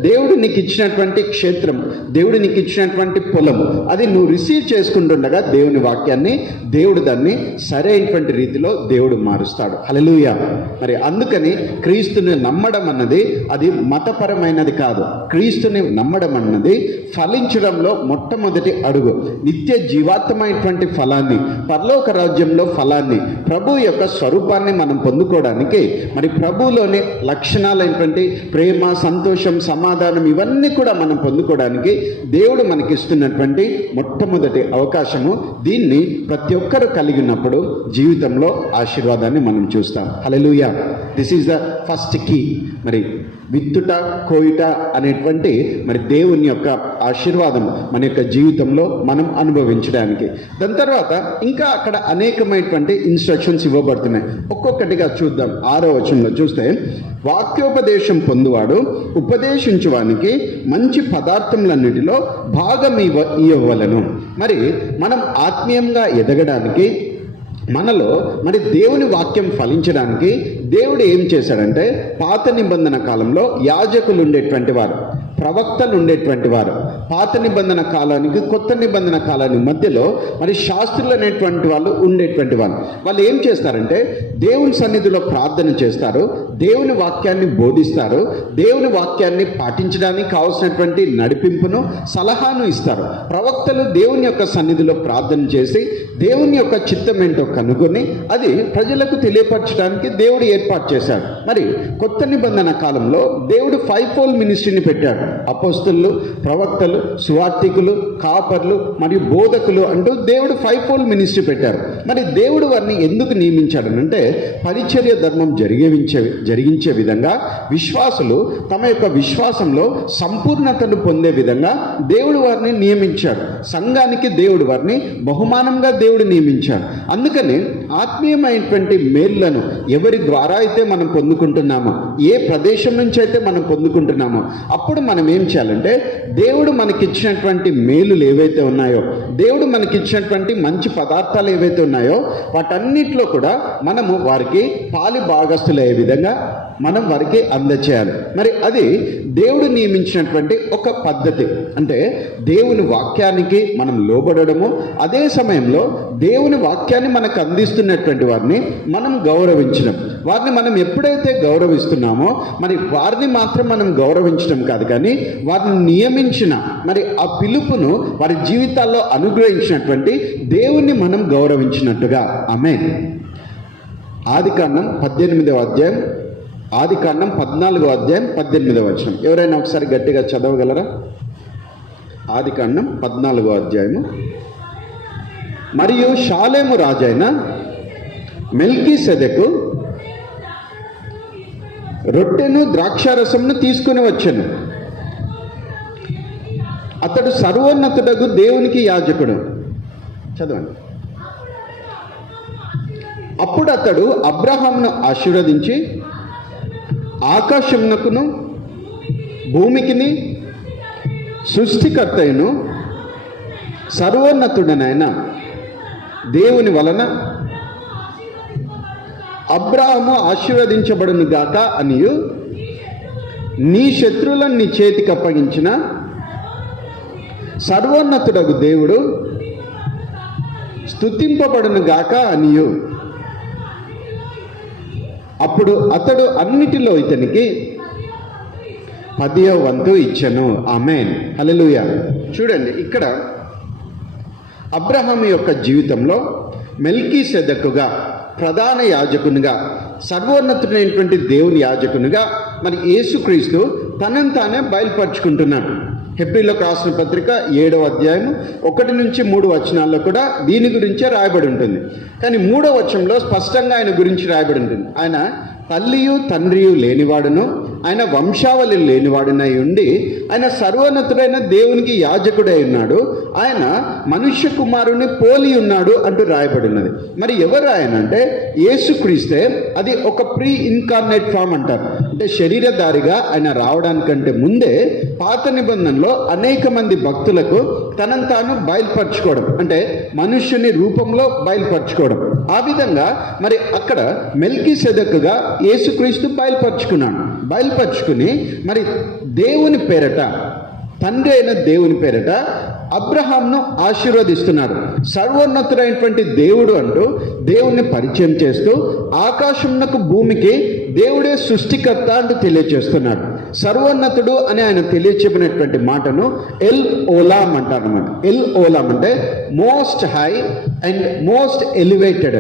దేవుడు నీకు ఇచ్చినటువంటి క్షేత్రం, దేవుడు నీకు ఇచ్చినటువంటి పొలం. అది నువ్వు రిసీవ్ చేసుకుంటుండగా దేవుని వాక్యాన్ని దేవుడు దాన్ని సరైనటువంటి రీతిలో దేవుడు మారుస్తాడు. హల్లెలూయా. మరి అందుకని క్రీస్తుని నమ్మడం అన్నది అది మతపరమైనది కాదు. క్రీస్తుని నమ్మడం అన్నది ఫలించడంలో మొట్టమొదటి అడుగు. నిత్య జీవాత్మైనటువంటి ఫలాన్ని, పరలోక రాజ్యంలో ఫలాన్ని, ప్రభు యొక్క స్వరూపాన్ని మనం పొందుకోవడానికి మరి ప్రభువులోని లక్షణాలైనటువంటి ప్రేమ, సంతోషం, సమాధానం, ఇవన్నీ కూడా కూడా మనం పొందుకోవడానికి దేవుడు మనకిస్తున్నటువంటి మొట్టమొదటి అవకాశము. దీన్ని ప్రతి ఒక్కరు కలిగి ఉన్నప్పుడు జీవితంలో ఆశీర్వాదాన్ని మనం చూస్తాం. Hallelujah. This is the first key. మరి విత్తుట కోయుట అనేటువంటి మరి దేవుని యొక్క ఆశీర్వాదం మన యొక్క జీవితంలో మనం అనుభవించడానికి. దాని తర్వాత ఇంకా అక్కడ అనేకమైనటువంటి ఇన్స్ట్రక్షన్స్ ఇవ్వబడుతున్నాయి. ఒక్కొక్కటిగా చూద్దాం. 6వ వచనంలో చూస్తే, వాక్యోపదేశం పొందువాడు ఉపదేశించువానికి మంచి పదార్థములన్నిటిలో భాగం ఇవ్వవలెను. మరి మనం ఆత్మీయంగా ఎదగడానికి, మనలో మరి దేవుని వాక్యం ఫలించడానికి దేవుడు ఏం చేశాడంటే, పాత నిబంధన కాలంలో యాజకులు ఉండేటువంటి వారు, ప్రవక్తలు ఉండేటువంటి వారు, పాత నిబంధన కాలానికి కొత్త నిబంధన కాలానికి మధ్యలో మరి శాస్త్రులు అనేటువంటి వాళ్ళు ఉండేటువంటి వాళ్ళు ఏం చేస్తారంటే, దేవుని సన్నిధిలో ప్రార్థన చేస్తారు, దేవుని వాక్యాన్ని బోధిస్తారు, దేవుని వాక్యాన్ని పాటించడానికి కావాల్సినటువంటి నడిపింపును సలహాను ఇస్తారు. ప్రవక్తలు దేవుని యొక్క సన్నిధిలో ప్రార్థన చేసి దేవుని యొక్క చిత్తం ఏంటో కనుగొని అది ప్రజలకు తెలియపరచడానికి దేవుడు ఏర్పాటు చేశాడు. మరి కొత్త నిబంధన కాలంలో దేవుడు 5-fold మినిస్ట్రీని పెట్టాడు. అపోస్తలులు, ప్రవక్తలు, సువార్థికులు, కాపర్లు మరియు బోధకులు అంటూ దేవుడు 5-fold మినిస్ట్రీ పెట్టారు. మరి దేవుడు వారిని ఎందుకు నియమించాడనంటే, పరిచర్య ధర్మం జరిగించే విధంగా, విశ్వాసులు తమ యొక్క విశ్వాసంలో సంపూర్ణతను పొందే విధంగా దేవుడు వారిని నియమించాడు. సంఘానికి దేవుడు వారిని బహుమానంగా దేవుడు నియమించాడు. అందుకని ఆత్మీయమైనటువంటి మేలులను ఎవరి ద్వారా అయితే మనం పొందుకుంటున్నామో, ఏ ప్రదేశం నుంచి అయితే మనం పొందుకుంటున్నామో, అప్పుడు మనం ఏం చేయాలంటే, దేవుడు మనకిచ్చినటువంటి మేలులు ఏవైతే ఉన్నాయో, దేవుడు మనకిచ్చినటువంటి మంచి పదార్థాలు ఏవైతే ఉన్నాయో, వాటన్నిటిలో కూడా మనము వారికి పాలి భాగస్తులయ్యే విధంగా మనం వారికి అందచేయాలి. మరి అది దేవుడు నియమించినటువంటి ఒక పద్ధతి. అంటే దేవుని వాక్యానికి మనం లోబడము, అదే సమయంలో దేవుని వాక్యాన్ని మనకు అందిస్తున్నటువంటి వారిని మనం గౌరవించడం. వారిని మనం ఎప్పుడైతే గౌరవిస్తున్నామో, మరి వారిని మాత్రం మనం గౌరవించడం కాదు, కానీ వారిని నియమించిన మరి ఆ పిలుపును వారి జీవితాల్లో అనుగ్రహించినటువంటి దేవుణ్ణి మనం గౌరవించినట్టుగా. ఆమేన్. ఆదికాండం 18వ అధ్యాయం, ఆదికాండం 14వ అధ్యాయం 18వ వచనం. ఎవరైనా ఒకసారి గట్టిగా చదవగలరా? ఆదికాండం 14వ అధ్యాయము. మరియు షాలేము రాజైన మెల్కీసెదెకు రొట్టెను ద్రాక్షారసమును తీసుకుని వచ్చెను. అతడు సర్వోన్నతుడగు దేవునికి యాజకుడు. చదవండి. అప్పుడు అతడు అబ్రహామును ఆశీర్వదించి, ఆకాశమునకును భూమికిని సృష్టికర్తయును సర్వోన్నతుడనైన దేవుని వలన అబ్రహాము ఆశీర్వదించబడును గాక అనియు, నీ శత్రువులను నీ చేతికి అప్పగించిన సర్వోన్నతుడగు దేవుడు స్తుతింపబడును గాక అనియు. అప్పుడు అతడు అన్నిటిలో ఇతనికి 10వ వంతు ఇచ్చెను. ఆమేన్. హల్లెలూయా. చూడండి, ఇక్కడ అబ్రహాము యొక్క జీవితంలో మెల్కీసెదెకుగా, ప్రధాన యాజకునిగా, సర్వోన్నతుడైనటువంటి దేవుని యాజకునిగా మరి యేసుక్రీస్తు తనను తానే బయలుపరుచుకుంటున్నాడు. హెబ్రీయులకు రాసిన పత్రిక 7వ అధ్యాయం 1 నుంచి 3 వచనాల్లో కూడా దీని గురించే రాయబడి ఉంటుంది. కానీ 3వ వచనంలో స్పష్టంగా ఆయన గురించి రాయబడి ఉంటుంది. ఆయన తల్లియు తండ్రియు లేనివాడును, ఆయన వంశావళి లేనివాడునై ఉండి, ఆయన సర్వోన్నతుడైన దేవునికి యాజకుడై ఉన్నాడు, ఆయన మనుష్య కుమారుని పోలి ఉన్నాడు అంటూ రాయబడినది. మరి ఎవరు ఆయన అంటే యేసుక్రీస్తే. అది ఒక ప్రీ ఇన్కార్నేట్ ఫామ్ అంటారు. అంటే శరీరధారిగా ఆయన రావడానికంటే ముందే పాత నిబంధనలో అనేక మంది భక్తులకు తనను తాను బయలుపరచుకోవడం, అంటే మనుష్యుని రూపంలో బయలుపరచుకోవడం. ఆ విధంగా మరి అక్కడ మెల్కీసెదెకుగా యేసుక్రీస్తు బయలుపరుచుకుని మరి దేవుని పేరట, తండ్రి అయిన దేవుని పేరట అబ్రహాంను ఆశీర్వదిస్తున్నాడు. సర్వోన్నతుడైనటువంటి దేవుడు అంటూ దేవుణ్ణి పరిచయం చేస్తూ, ఆకాశమునకు భూమికి దేవుడే సృష్టికర్త అంటూ తెలియజేస్తున్నాడు. సర్వోన్నతుడు అని ఆయన తెలియచెప్పినటువంటి మాటను ఎల్ ఓలాం అంటారు అన్నమాట. ఎల్ ఓలాం అంటే most high and most elevated.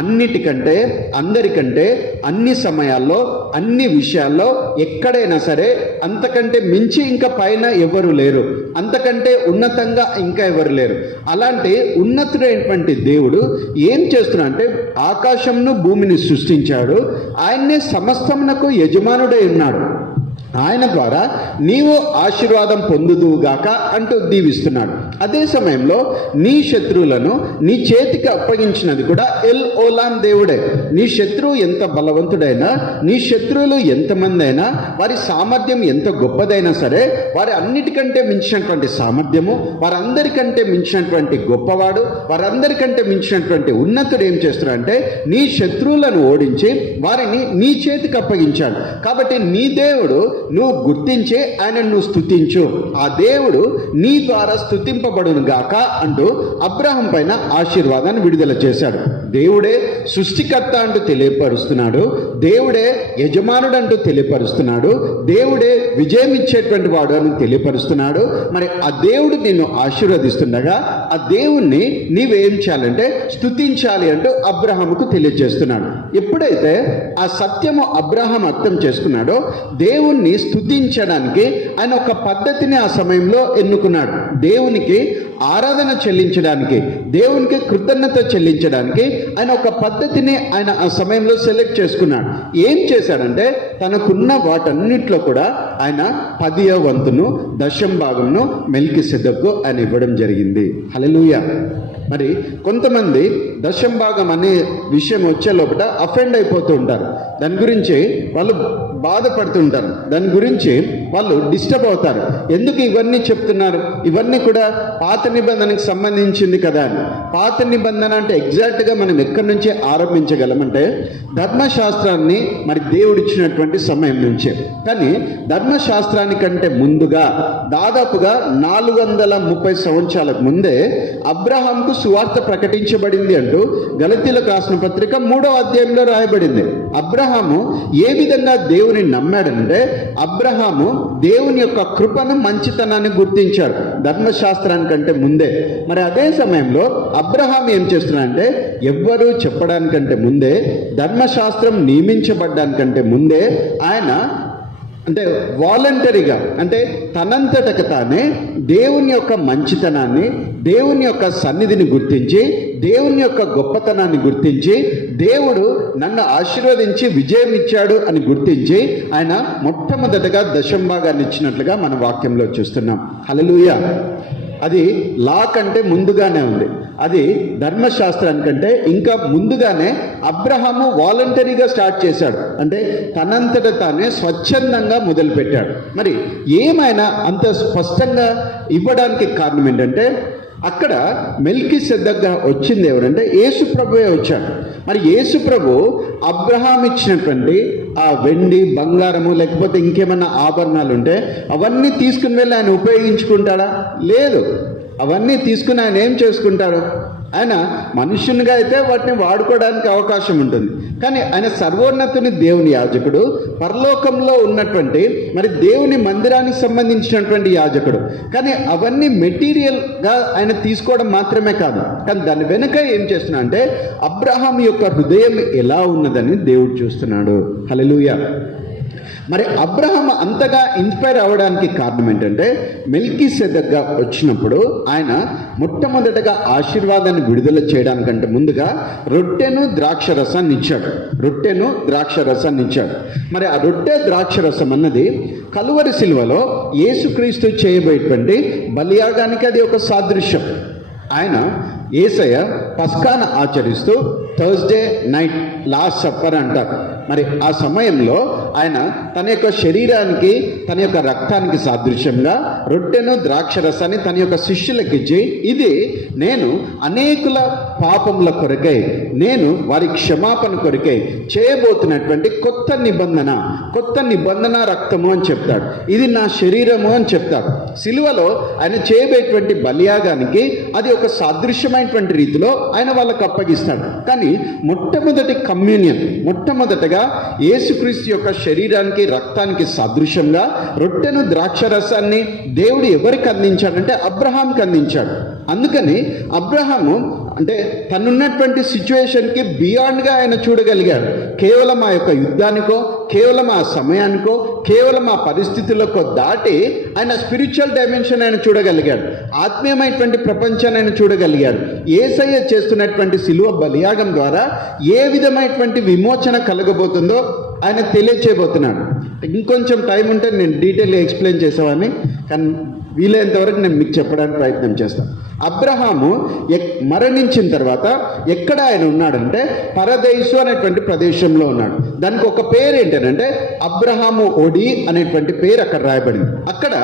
అన్నిటికంటే, అందరికంటే, అన్ని సమయాల్లో, అన్ని విషయాల్లో, ఎక్కడైనా సరే అంతకంటే మించి ఇంకా పైన ఎవరు లేరు, అంతకంటే ఉన్నతంగా ఇంకా ఎవరు లేరు. అలాంటి ఉన్నతుడైనటువంటి దేవుడు ఏం చేస్తున్నా అంటే ఆకాశంను భూమిని సృష్టించాడు. ఆయన్నే సమస్తమునకు యజమానుడై ఉన్నాడు. ఆయన ద్వారా నీవు ఆశీర్వాదం పొందుదువుగాక అంటూ దీవిస్తున్నాడు. అదే సమయంలో నీ శత్రువులను నీ చేతికి అప్పగించినది కూడా ఎల్ ఓలాం దేవుడే. నీ శత్రువు ఎంత బలవంతుడైనా, నీ శత్రువులు ఎంతమంది అయినా, వారి సామర్థ్యం ఎంత గొప్పదైనా సరే, వారి అన్నిటికంటే మించినటువంటి సామర్థ్యము, వారందరికంటే మించినటువంటి గొప్పవాడు, వారందరికంటే మించినటువంటి ఉన్నతుడు ఏం చేస్తున్నాడంటే నీ శత్రువులను ఓడించి వారిని నీ చేతికి అప్పగించాడు. కాబట్టి నీ దేవుడు నువ్వు గుర్తించి ఆయన నువ్వు స్తుతించు, ఆ దేవుడు నీ ద్వారా స్తుతింపబడును గాక అంటూ అబ్రహాం పైన ఆశీర్వాదాన్ని విడుదల చేశాడు. దేవుడే సృష్టికర్త అంటూ తెలియపరుస్తున్నాడు, దేవుడే యజమానుడు అంటూ తెలియపరుస్తున్నాడు, దేవుడే విజయం ఇచ్చేటువంటి వాడు అని తెలియపరుస్తున్నాడు. మరి ఆ దేవుడు నిన్ను ఆశీర్వదిస్తుండగా ఆ దేవుణ్ణి నీవేం చేయాలంటే స్తుతించాలి అంటూ అబ్రహాముకు తెలియజేస్తున్నాడు. ఎప్పుడైతే ఆ సత్యము అబ్రహాం అర్థం చేసుకున్నాడో దేవుణ్ణి స్తుతించడానికి ఆయన ఒక పద్ధతిని ఆ సమయంలో ఎన్నుకున్నాడు. దేవునికి ఆరాధన చెల్లించడానికి, దేవునికి కృతజ్ఞత చెల్లించడానికి ఆయన ఒక పద్ధతిని ఆయన ఆ సమయంలో సెలెక్ట్ చేసుకున్నాడు. ఏం చేశాడంటే తనకున్న వాటన్నిటిలో కూడా ఆయన 10వ వంతును, 10వ భాగంను మెల్కీసెదెకుకు ఆయన ఇవ్వడం జరిగింది. హల్లెలూయా. మరి కొంతమంది 10వ భాగం అనే విషయం వచ్చే లోపల అఫెండ్ అయిపోతూ ఉంటారు, దాని గురించి వాళ్ళు బాధపడుతుంటారు, దాని గురించి వాళ్ళు డిస్టర్బ్ అవుతారు. ఎందుకు ఇవన్నీ చెప్తున్నారు, ఇవన్నీ కూడా పాత నిబంధనకు సంబంధించింది కదా అని. పాత నిబంధన అంటే ఎగ్జాక్ట్గా మనం ఎక్కడి నుంచి ఆరంభించగలమంటే ధర్మశాస్త్రాన్ని మరి దేవుడిచ్చినటువంటి సమయం నుంచే. కానీ ధర్మశాస్త్రానికంటే ముందుగా దాదాపుగా 430 సంవత్సరాలకు ముందే అబ్రహాంకు సువార్త ప్రకటించబడింది అంటూ గలతీయులకు రాసిన పత్రిక 3వ అధ్యాయంలో రాయబడింది. అబ్రహాము ఏ విధంగా దేవుని నమ్మాడంటే అబ్రహాము దేవుని యొక్క కృపను, మంచితనాన్ని గుర్తించాడు ధర్మశాస్త్రానికంటే ముందే. మరి అదే సమయంలో అబ్రహాం ఏం చేస్తున్నాడంటే ఎవ్వరూ చెప్పడానికంటే ముందే, ధర్మశాస్త్రం నియమించబడ్డానికంటే ముందే ఆయన అంటే వాలంటరీగా, అంటే తనంతటకు తానే దేవుని యొక్క మంచితనాన్ని, దేవుని యొక్క సన్నిధిని గుర్తించి, దేవుని యొక్క గొప్పతనాన్ని గుర్తించి, దేవుడు నన్ను ఆశీర్వదించి విజయం ఇచ్చాడు అని గుర్తించి ఆయన మొట్టమొదటగా 10వ భాగాన్ని ఇచ్చినట్లుగా మన వాక్యంలో చూస్తున్నాం. హల్లెలూయా. అది లా కంటే ముందుగానే ఉంది, అది ధర్మశాస్త్రానికంటే ఇంకా ముందుగానే అబ్రహాము వాలంటరీగా స్టార్ట్ చేశాడు. అంటే తనంతట తానే స్వచ్ఛందంగా మొదలుపెట్టాడు. మరి ఏమైనా అంత స్పష్టంగా ఇవ్వడానికి కారణం ఏంటంటే అక్కడ మెల్కీసెదెకుగా వచ్చింది ఎవరంటే యేసు ప్రభువే వచ్చాడు. మరి యేసు ప్రభు అబ్రహాం ఇచ్చినటువంటి ఆ వెండి, బంగారము, లేకపోతే ఇంకేమన్నా ఆభరణాలు ఉంటే అవన్నీ తీసుకుని వెళ్ళి ఆయన ఉపయోగించుకుంటాడా? లేదు. అవన్నీ తీసుకుని ఆయన ఏం చేసుకుంటాడు? ఆయన మనుష్యునిగా అయితే వాటిని వాడుకోవడానికి అవకాశం ఉంటుంది. కానీ ఆయన సర్వోన్నతుని దేవుని యాజకుడు, పరలోకంలో ఉన్నటువంటి మరి దేవుని మందిరానికి సంబంధించినటువంటి యాజకుడు. కానీ అవన్నీ మెటీరియల్గా ఆయన తీసుకోవడం మాత్రమే కాదు, కానీ దాని వెనుక ఏం చేస్తున్నా అంటే అబ్రహాం యొక్క హృదయం ఎలా ఉన్నదని దేవుడు చూస్తున్నాడు. హల్లెలూయా. మరి అబ్రహాం అంతగా ఇన్స్పైర్ అవ్వడానికి కారణం ఏంటంటే మెల్కీసెదెకుగా వచ్చినప్పుడు ఆయన మొట్టమొదటగా ఆశీర్వాదాన్ని విడుదల చేయడానికంటే ముందుగా రొట్టెను ద్రాక్షరసాన్ని ఇచ్చాడు. రొట్టెను ద్రాక్షరసాన్ని ఇచ్చాడు. మరి ఆ రొట్టె ద్రాక్షరసం అన్నది కలువరి సిలువలో యేసుక్రీస్తు చేయబోయేటువంటి బలియాగానికి అది ఒక సాదృశ్యం. ఆయన యేసయ్య పస్కాను ఆచరిస్తూ థర్స్డే నైట్ లాస్ట్ సప్పర్ అంటారు. మరి ఆ సమయంలో ఆయన తన యొక్క శరీరానికి, తన యొక్క రక్తానికి సాదృశ్యంగా రొట్టెను ద్రాక్షరసాన్ని తన యొక్క శిష్యులకు ఇచ్చి, ఇది నేను అనేకుల పాపముల కొరకై, నేను వారి క్షమాపణ కొరకై చేయబోతున్నటువంటి కొత్త నిబంధన రక్తము అని చెప్తాడు. ఇది నా శరీరము అని చెప్తాడు. సిలువలో ఆయన చేయబోయేటువంటి బలియాగానికి అది ఒక సాదృశ్యమైనటువంటి రీతిలో ఆయన వాళ్ళకు అప్పగిస్తాడు. కానీ మొట్టమొదటి కమ్యూనియన్, మొట్టమొదటగా యేసుక్రీస్తు యొక్క శరీరానికి రక్తానికి సదృశ్యంగా రొట్టెను ద్రాక్షరసాన్ని దేవుడు ఎవరికి అందించాడంటే అబ్రహాంకి అందించాడు. అందుకని అబ్రహాము అంటే తనున్నటువంటి సిచ్యువేషన్కి బియాండ్గా ఆయన చూడగలిగాడు. కేవలం ఆ యొక్క యుద్ధానికో, కేవలం ఆ సమయానికో, కేవలం ఆ పరిస్థితులకో దాటి ఆయన స్పిరిచువల్ డైమెన్షన్ ఆయన చూడగలిగాడు. ఆత్మీయమైనటువంటి ప్రపంచాన్ని ఆయన చూడగలిగాడు. యేసయ్య చేస్తున్నటువంటి శిలువ బలియాగం ద్వారా ఏ విధమైనటువంటి విమోచన కలగబోతుందో ఆయన తెలియచేయబోతున్నాడు. ఇంకొంచెం టైం ఉంటే నేను డీటెయిల్గా ఎక్స్ప్లెయిన్ చేసేవాడిని, కానీ వీలైనంత వరకు నేను మీకు చెప్పడానికి ప్రయత్నం చేస్తాను. అబ్రహాము మరణించిన తర్వాత ఎక్కడ ఆయన ఉన్నాడంటే పరదేశు అనేటువంటి ప్రదేశంలో ఉన్నాడు. దానికి ఒక పేరు ఏంటంటే అబ్రహాము ఒడి అనేటువంటి పేరు అక్కడ రాయబడింది. అక్కడ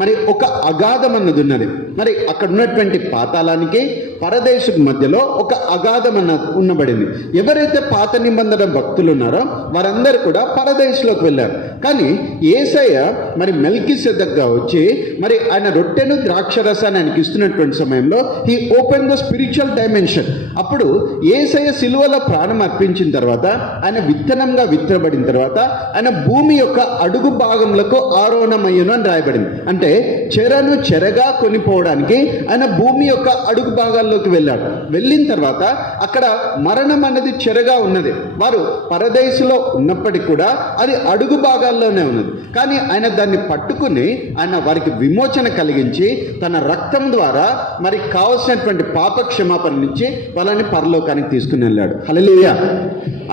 మరి ఒక అగాధం అన్నది ఉన్నది. మరి అక్కడ ఉన్నటువంటి పాతాళానికి పరదేశుకు మధ్యలో ఒక అగాధం అన్నది ఉన్నబడింది. ఎవరైతే పాత నిబంధన భక్తులు ఉన్నారో వారందరూ కూడా పరదేశంలోకి వెళ్ళారు. కానీ యేసయ్య మరి మెల్కీసెదెక్గా వచ్చి మరి ఆయన రొట్టెను ద్రాక్షరసాన్ని ఆయనకి ఇస్తున్నటువంటి సమయంలో he open the spiritual dimension. అప్పుడు యేసయ్య సిలువలో ప్రాణం అర్పించిన తర్వాత ఆయన విత్తనంగా విత్తబడిన తర్వాత ఆయన భూమి యొక్క అడుగు భాగంలో ఆరోహణమయ్యను అని రాయబడింది. అంటే చెరను చెరగా కొనిపోవడానికి ఆయన భూమి యొక్క అడుగు భాగాల్లోకి వెళ్ళాడు. వెళ్ళిన తర్వాత అక్కడ మరణం అనేది చెరగా ఉన్నది. వారు పరదేశంలో ఉన్నప్పటికీ కూడా అది అడుగు భాగాల్లోనే ఉన్నది. కానీ ఆయన దాన్ని పట్టుకుని ఆయన వారికి విమోచన కలిగించి తన రక్తం ద్వారా మరి కావలసినటువంటి పాప క్షమాపణ నుంచి వాళ్ళని పరలోకానికి తీసుకుని వెళ్ళాడు. హల్లెలూయా.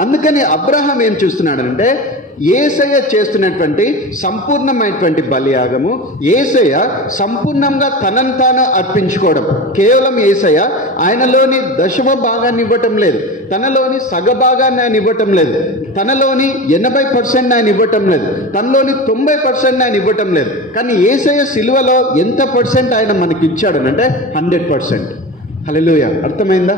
అందుకని అబ్రహాం ఏం చూస్తున్నాడంటే యేసయ్య చేస్తున్నటువంటి సంపూర్ణమైనటువంటి బలియాగము, యేసయ్య సంపూర్ణంగా తనను తాను అర్పించుకోవడం. కేవలం యేసయ్య ఆయనలోని దశమ భాగాన్ని ఇవ్వటం లేదు, తనలోని సగభాగాన్ని ఆయన ఇవ్వటం లేదు, తనలోని 80% ఆయన ఇవ్వటం లేదు, తనలోని 90% ఆయన ఇవ్వటం లేదు. కానీ యేసయ్య సిలువలో ఎంత పర్సెంట్ ఆయన మనకి ఇచ్చాడనంటే 100%. హల్లెలూయా. అర్థమైందా?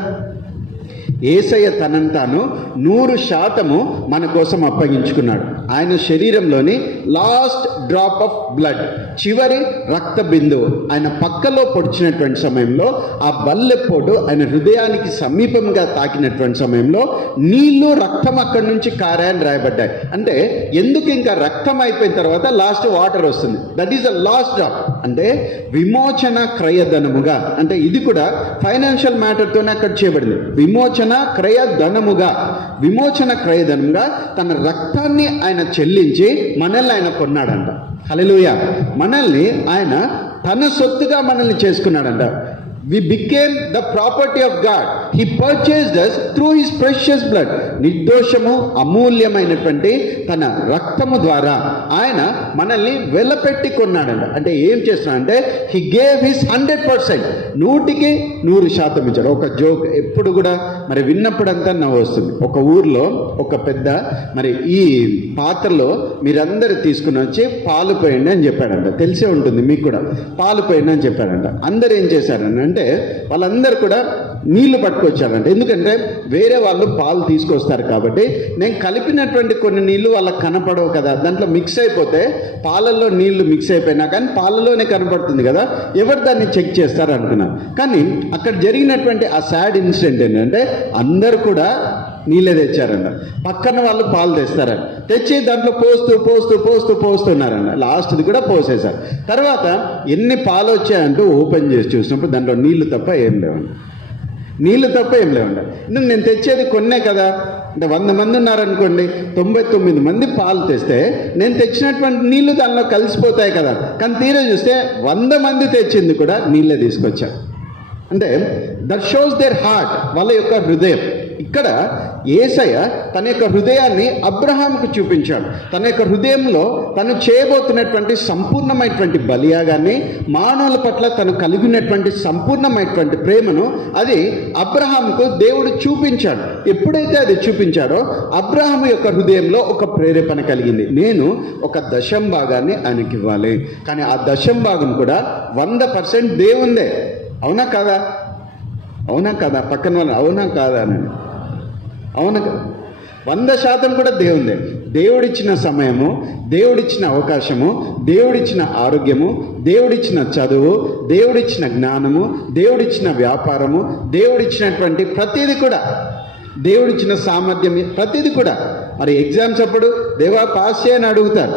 యేసయ్య తనను తాను 100% మన కోసం అప్పగించుకున్నాడు. ఆయన శరీరంలోని లాస్ట్ డ్రాప్ ఆఫ్ బ్లడ్, చివరి రక్త బిందువు ఆయన పక్కలో పొడిచినటువంటి సమయంలో ఆ బల్లెపోటు ఆయన హృదయానికి సమీపంగా తాకినటువంటి సమయంలో నీళ్లు రక్తం అక్కడి నుంచి కారాయని రాయబడ్డాయి. అంటే ఎందుకు ఇంకా రక్తం అయిపోయిన తర్వాత లాస్ట్ వాటర్ వస్తుంది. That is a last drop. అంటే విమోచన క్రయధనముగా, అంటే ఇది కూడా ఫైనాన్షియల్ మ్యాటర్తోనే అక్కడ చేయబడింది. విమోచన క్రయధనముగా, విమోచన క్రయధనముగా తన రక్తాన్ని ఆయన చెల్లించి మనల్ని ఆయన కొన్నాడంట. హల్లెలూయా. మనల్ని ఆయన తన సొత్తుగా మనల్ని చేసుకున్నాడంట. We became the property of God. He purchased us through his precious blood. నిర్దోషము అమూల్యమైనటువంటి తన రక్తము ద్వారా ఆయన మనల్ని వెలపెట్టి కొన్నాడంట. అంటే ఏం చేస్తున్నాడంటే he gave his 100%, 100% ఇచ్చాడు. ఒక జోక్ ఎప్పుడు కూడా మరి విన్నప్పుడంతా నవ్వు వస్తుంది. ఒక ఊర్లో ఒక పెద్ద మరి ఈ పాత్రలో మీరందరూ తీసుకుని వచ్చి పాలు పోయండి అని చెప్పాడంట. తెలిసే ఉంటుంది మీకు కూడా. పాలు పోయండి అని చెప్పాడంట. అందరు ఏం చేశారంటే అంటే వాళ్ళందరూ కూడా నీళ్లు పట్టుకొచ్చారంట. ఎందుకంటే వేరే వాళ్ళు పాలు తీసుకొస్తారు కాబట్టి నేను కలిపినటువంటి కొన్ని నీళ్లు వాళ్ళకి కనపడవు కదా, దాంట్లో మిక్స్ అయిపోతే పాలల్లో నీళ్లు మిక్స్ అయిపోయినా కానీ పాలలోనే కనపడుతుంది కదా, ఎవరు దాన్ని చెక్ చేస్తారు అనుకున్నాను. కానీ అక్కడ జరిగినటువంటి ఆ సాడ్ ఇన్సిడెంట్ ఏంటంటే అందరూ కూడా నీళ్ళే తెచ్చారంట. పక్కన వాళ్ళు పాలు తెస్తారంట. తెచ్చి దాంట్లో పోస్తున్నారంట. లాస్ట్ది కూడా పోసేశారు. తర్వాత ఎన్ని పాలు వచ్చాయంటూ ఓపెన్ చేసి చూసినప్పుడు దాంట్లో నీళ్లు తప్ప ఏం లేవండి. నేను తెచ్చేది కొన్నే కదా. అంటే 100 మంది ఉన్నారనుకోండి, 99 మంది పాలు తెస్తే నేను తెచ్చినటువంటి నీళ్లు దానిలో కలిసిపోతాయి కదా. కానీ తీరా చూస్తే 100 మంది తెచ్చింది కూడా నీళ్ళే తీసుకొచ్చారు. అంటే దట్ షోస్ దేర్ హార్ట్, వాళ్ళ యొక్క హృదయం. ఇక్కడ యేసయ్య తన యొక్క హృదయాన్ని అబ్రహాంకు చూపించాడు. తన యొక్క హృదయంలో తను చేయబోతున్నటువంటి సంపూర్ణమైనటువంటి బలియాగాన్ని, మానవుల పట్ల తను కలిగినటువంటి సంపూర్ణమైనటువంటి ప్రేమను అది అబ్రహాంకు దేవుడు చూపించాడు. ఎప్పుడైతే అది చూపించాడో అబ్రహాం యొక్క హృదయంలో ఒక ప్రేరేపణ కలిగింది. నేను ఒక 10వ భాగాన్ని ఆయనకి ఇవ్వాలి. కానీ ఆ 10వ భాగం కూడా 100% దేవుందే. అవునా కాదా? పక్కన వాళ్ళు అవునా కాదా అని. అవునా కదా? 100% కూడా దేవుందే. దేవుడిచ్చిన సమయము, దేవుడిచ్చిన అవకాశము, దేవుడిచ్చిన ఆరోగ్యము, దేవుడిచ్చిన చదువు, దేవుడిచ్చిన జ్ఞానము, దేవుడిచ్చిన వ్యాపారము, దేవుడిచ్చినటువంటి ప్రతిదీ కూడా, దేవుడిచ్చిన సామర్థ్యం, ప్రతిదీ కూడా మరి ఎగ్జామ్స్ అప్పుడు దేవా పాస్ చేయని అడుగుతారు,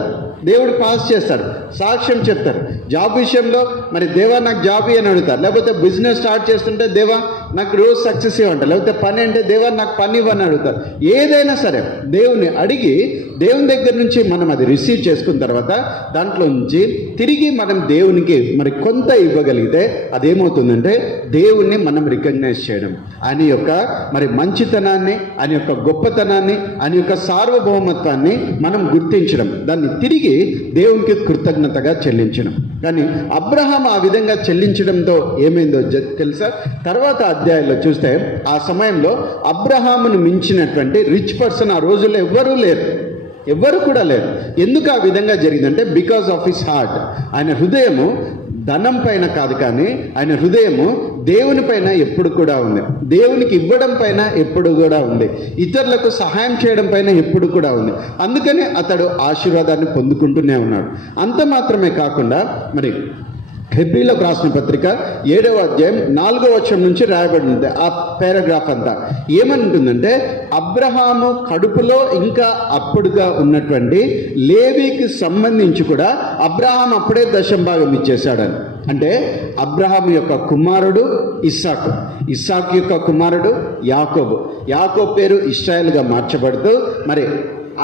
దేవుడు పాస్ చేస్తాడు, సాక్ష్యం చెప్తారు. జాబ్ విషయంలో మరి దేవా నాకు జాబ్ అని అడుగుతారు. లేకపోతే బిజినెస్ స్టార్ట్ చేస్తుంటే దేవా నాకు రోజు సక్సెస్ ఇవ్వంటారు. లేకపోతే పని అంటే దేవా నాకు పని ఇవ్వని అడుగుతారు. ఏదైనా సరే దేవుని అడిగి దేవుని దగ్గర నుంచి మనం అది రిసీవ్ చేసుకున్న తర్వాత దాంట్లో నుంచి తిరిగి మనం దేవునికి మరి కొంత ఇవ్వగలిగితే అదేమవుతుందంటే దేవుణ్ణి మనం రికగ్నైజ్ చేయడం, ఆయన యొక్క మరి మంచితనాన్ని, ఆయన యొక్క గొప్పతనాన్ని, ఆయన యొక్క సార్వభౌమత్వాన్ని మనం గుర్తించడం, దాన్ని తిరిగి దేవునికి కృతజ్ఞతగా చెల్లించడం. కానీ అబ్రహాం ఆ విధంగా చెల్లించడంతో ఏమైందో తెలుసా? తర్వాత అధ్యాయంలో చూస్తే ఆ సమయంలో అబ్రహామును మించినటువంటి రిచ్ పర్సన్ ఆ రోజుల్లో ఎవ్వరు కూడా లేరు. ఎందుకు ఆ విధంగా జరిగిందంటే బికాస్ ఆఫ్ హిస్ హార్ట్. ఆయన హృదయము ధనం పైన కాదు, కానీ ఆయన హృదయము దేవుని పైన ఎప్పుడు కూడా ఉంది, దేవునికి ఇవ్వడం పైన ఎప్పుడు కూడా ఉంది, ఇతరులకు సహాయం చేయడం పైన ఎప్పుడు కూడా ఉంది. అందుకని అతడు ఆశీర్వాదాన్ని పొందుకుంటూనే ఉన్నాడు. అంత మాత్రమే కాకుండా మరి హెబ్రీలకు రాసిన పత్రిక 7వ అధ్యాయం 4వ వచనం నుంచి రాయబడింది. ఆ పారాగ్రాఫ్ అంతా ఏమంటుందంటే, అబ్రహాము కడుపులో ఇంకా అప్పుడుగా ఉన్నటువంటి లేవీకి సంబంధించి కూడా అబ్రహాం అప్పుడే దశంభాగం ఇచ్చేశాడని. అంటే అబ్రహాం యొక్క కుమారుడు ఇస్సాకు యొక్క కుమారుడు యాకోబు పేరు ఇశ్రాయేలుగా మార్చబడుతూ మరి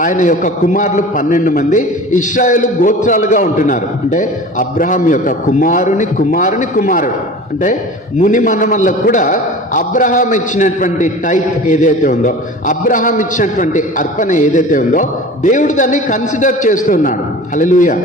ఆయన యొక్క కుమారులు 12 మంది ఇశ్రాయేలు గోత్రాలుగా ఉంటున్నారు. అంటే అబ్రహాం యొక్క కుమారుడు అంటే ముని మనమల్లకు కూడా అబ్రహాం ఇచ్చినటువంటి టైప్ ఏదైతే ఉందో, అబ్రహాం ఇచ్చినటువంటి అర్పణ ఏదైతే ఉందో దేవుడు దాన్ని కన్సిడర్ చేస్తున్నాడు. హల్లెలూయా.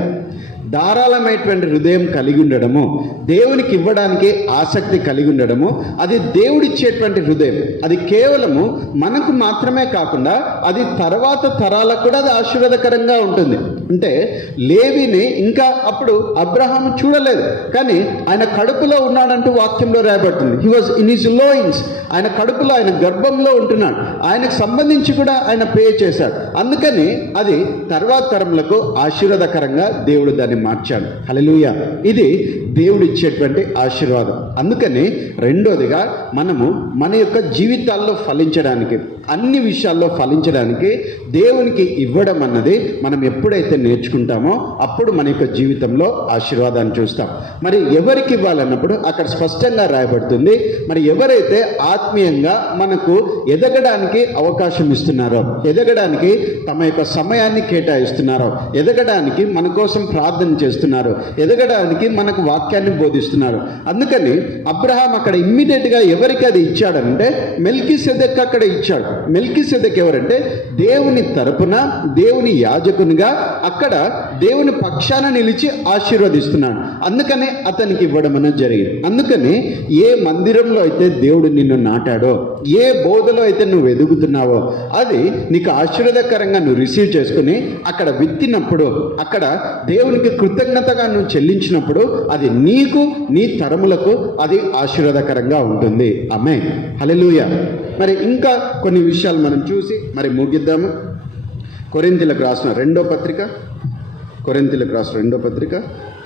ధారాళమైనటువంటి హృదయం కలిగి ఉండడము, దేవునికి ఇవ్వడానికి ఆసక్తి కలిగి ఉండడము, అది దేవుడిచ్చేటువంటి హృదయం. అది కేవలము మనకు మాత్రమే కాకుండా అది తర్వాత తరాలకు కూడా అది ఆశీర్వాదకరంగా ఉంటుంది. అంటే లేవిని ఇంకా అప్పుడు అబ్రహాము చూడలేదు, కానీ ఆయన కడుపులో ఉన్నాడంటూ వాక్యంలో రాయబడుతుంది. He was in his loins. ఆయన కడుపులో, ఆయన గర్భంలో ఉంటున్నాడు. ఆయనకు సంబంధించి కూడా ఆయన పే చేశాడు. అందుకని అది తర్వాత తరములకు ఆశీర్వాదకరంగా దేవుడు దాన్ని మార్చాడు. హల్లెలూయా. ఇది దేవుడు ఇచ్చేటువంటి ఆశీర్వాదం. అందుకని రెండోదిగా మనము మన యొక్క జీవితాల్లో ఫలించడానికి, అన్ని విషయాల్లో ఫలించడానికి దేవునికి ఇవ్వడం అన్నది మనం ఎప్పుడైతే నేర్చుకుంటామో అప్పుడు మన యొక్క జీవితంలో ఆశీర్వాదాన్ని చూస్తాం. మరి ఎవరికి ఇవ్వాలన్నప్పుడు అక్కడ స్పష్టంగా రాయబడుతుంది. మరి ఎవరైతే ఆత్మీయంగా మనకు ఎదగడానికి అవకాశం ఇస్తున్నారో, ఎదగడానికి తమ యొక్క సమయాన్ని కేటాయిస్తున్నారో, ఎదగడానికి మన కోసం ప్రార్థన చేస్తున్నారు, ఎదగడానికి మనకు వాక్యాన్ని బోధిస్తున్నారు. అందుకని అబ్రహాం అక్కడ ఇమ్మీడియట్గా ఎవరికి అది ఇచ్చాడంటే మెల్కీసెదెక్ అక్కడ ఇచ్చాడు. మెల్కీసెదెక్ ఎవరంటే దేవుని తరపున దేవుని యాజకునిగా అక్కడ దేవుని పక్షాన నిలిచి ఆశీర్వదిస్తున్నాడు. అందుకనే అతనికి ఇవ్వడం అనేది జరిగింది. అందుకని ఏ మందిరంలో అయితే దేవుడు నిన్ను నాటాడో, ఏ బోధలో అయితే నువ్వు ఎదుగుతున్నావో అది నీకు ఆశీర్వాదకరంగా నువ్వు రిసీవ్ చేసుకుని అక్కడ విత్తినప్పుడు, అక్కడ దేవునికి కృతజ్ఞతగా నువ్వు చెల్లించినప్పుడు అది నీకు, నీ తరములకు అది ఆశీర్వాదకరంగా ఉంటుంది. ఆమేన్. హల్లెలూయా. మరి ఇంకా కొన్ని విషయాలు మనం చూసి మరి ముగిద్దాము. కొరింథీయులకు రాసిన రెండో పత్రిక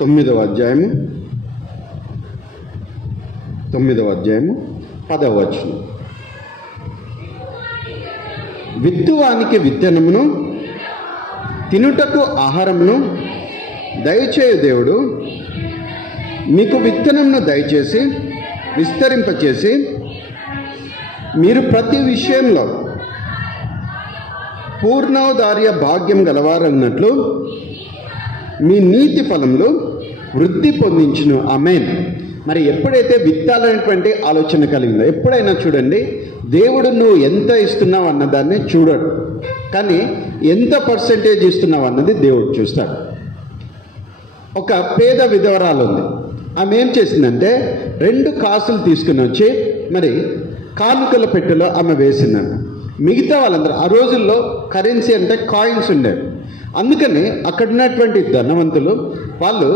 9వ అధ్యాయము 10వ వచనం. విత్తువానికి విత్తనమును, తినుటకు ఆహారమును దయచేయు దేవుడు మీకు విత్తనమును దయచేసి విస్తరింపచేసి మీరు ప్రతి విషయంలో పూర్ణోదార్య భాగ్యం గలవారన్నట్లు మీ నీతి ఫలములు వృద్ధి పొందించును. ఆమేన్. మరి ఎప్పుడైతే విత్తాలనేటువంటి ఆలోచన కలిగిందో, ఎప్పుడైనా చూడండి, దేవుడు నువ్వు ఎంత ఇస్తున్నావు అన్నదాన్ని చూడడు, కానీ ఎంత పర్సెంటేజ్ ఇస్తున్నావు అన్నది దేవుడు చూస్తాడు. ఒక పేద విధవరాలు ఉంది. ఆమె ఏం చేసిందంటే 2 కాసులు తీసుకుని వచ్చి మరి కానుకల పెట్టెలో ఆమె వేసిందంట. మిగతా వాళ్ళందరూ, ఆ రోజుల్లో కరెన్సీ అంటే కాయిన్స్ ఉండేవి. అందుకని అక్కడ ఉన్నటువంటి ధనవంతులు వాళ్ళు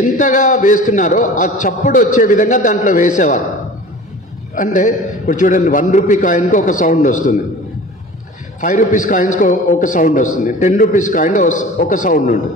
ఎంతగా వేస్తున్నారో ఆ చప్పుడు వచ్చే విధంగా దాంట్లో వేసేవారు. అంటే ఇప్పుడు చూడండి, 1 రూపీ కాయిన్కి ఒక సౌండ్ వస్తుంది, 5 రూపీస్ కాయిన్స్కి ఒక సౌండ్ వస్తుంది, 10 రూపీస్ కాయిన్ ఒక సౌండ్ ఉంటుంది.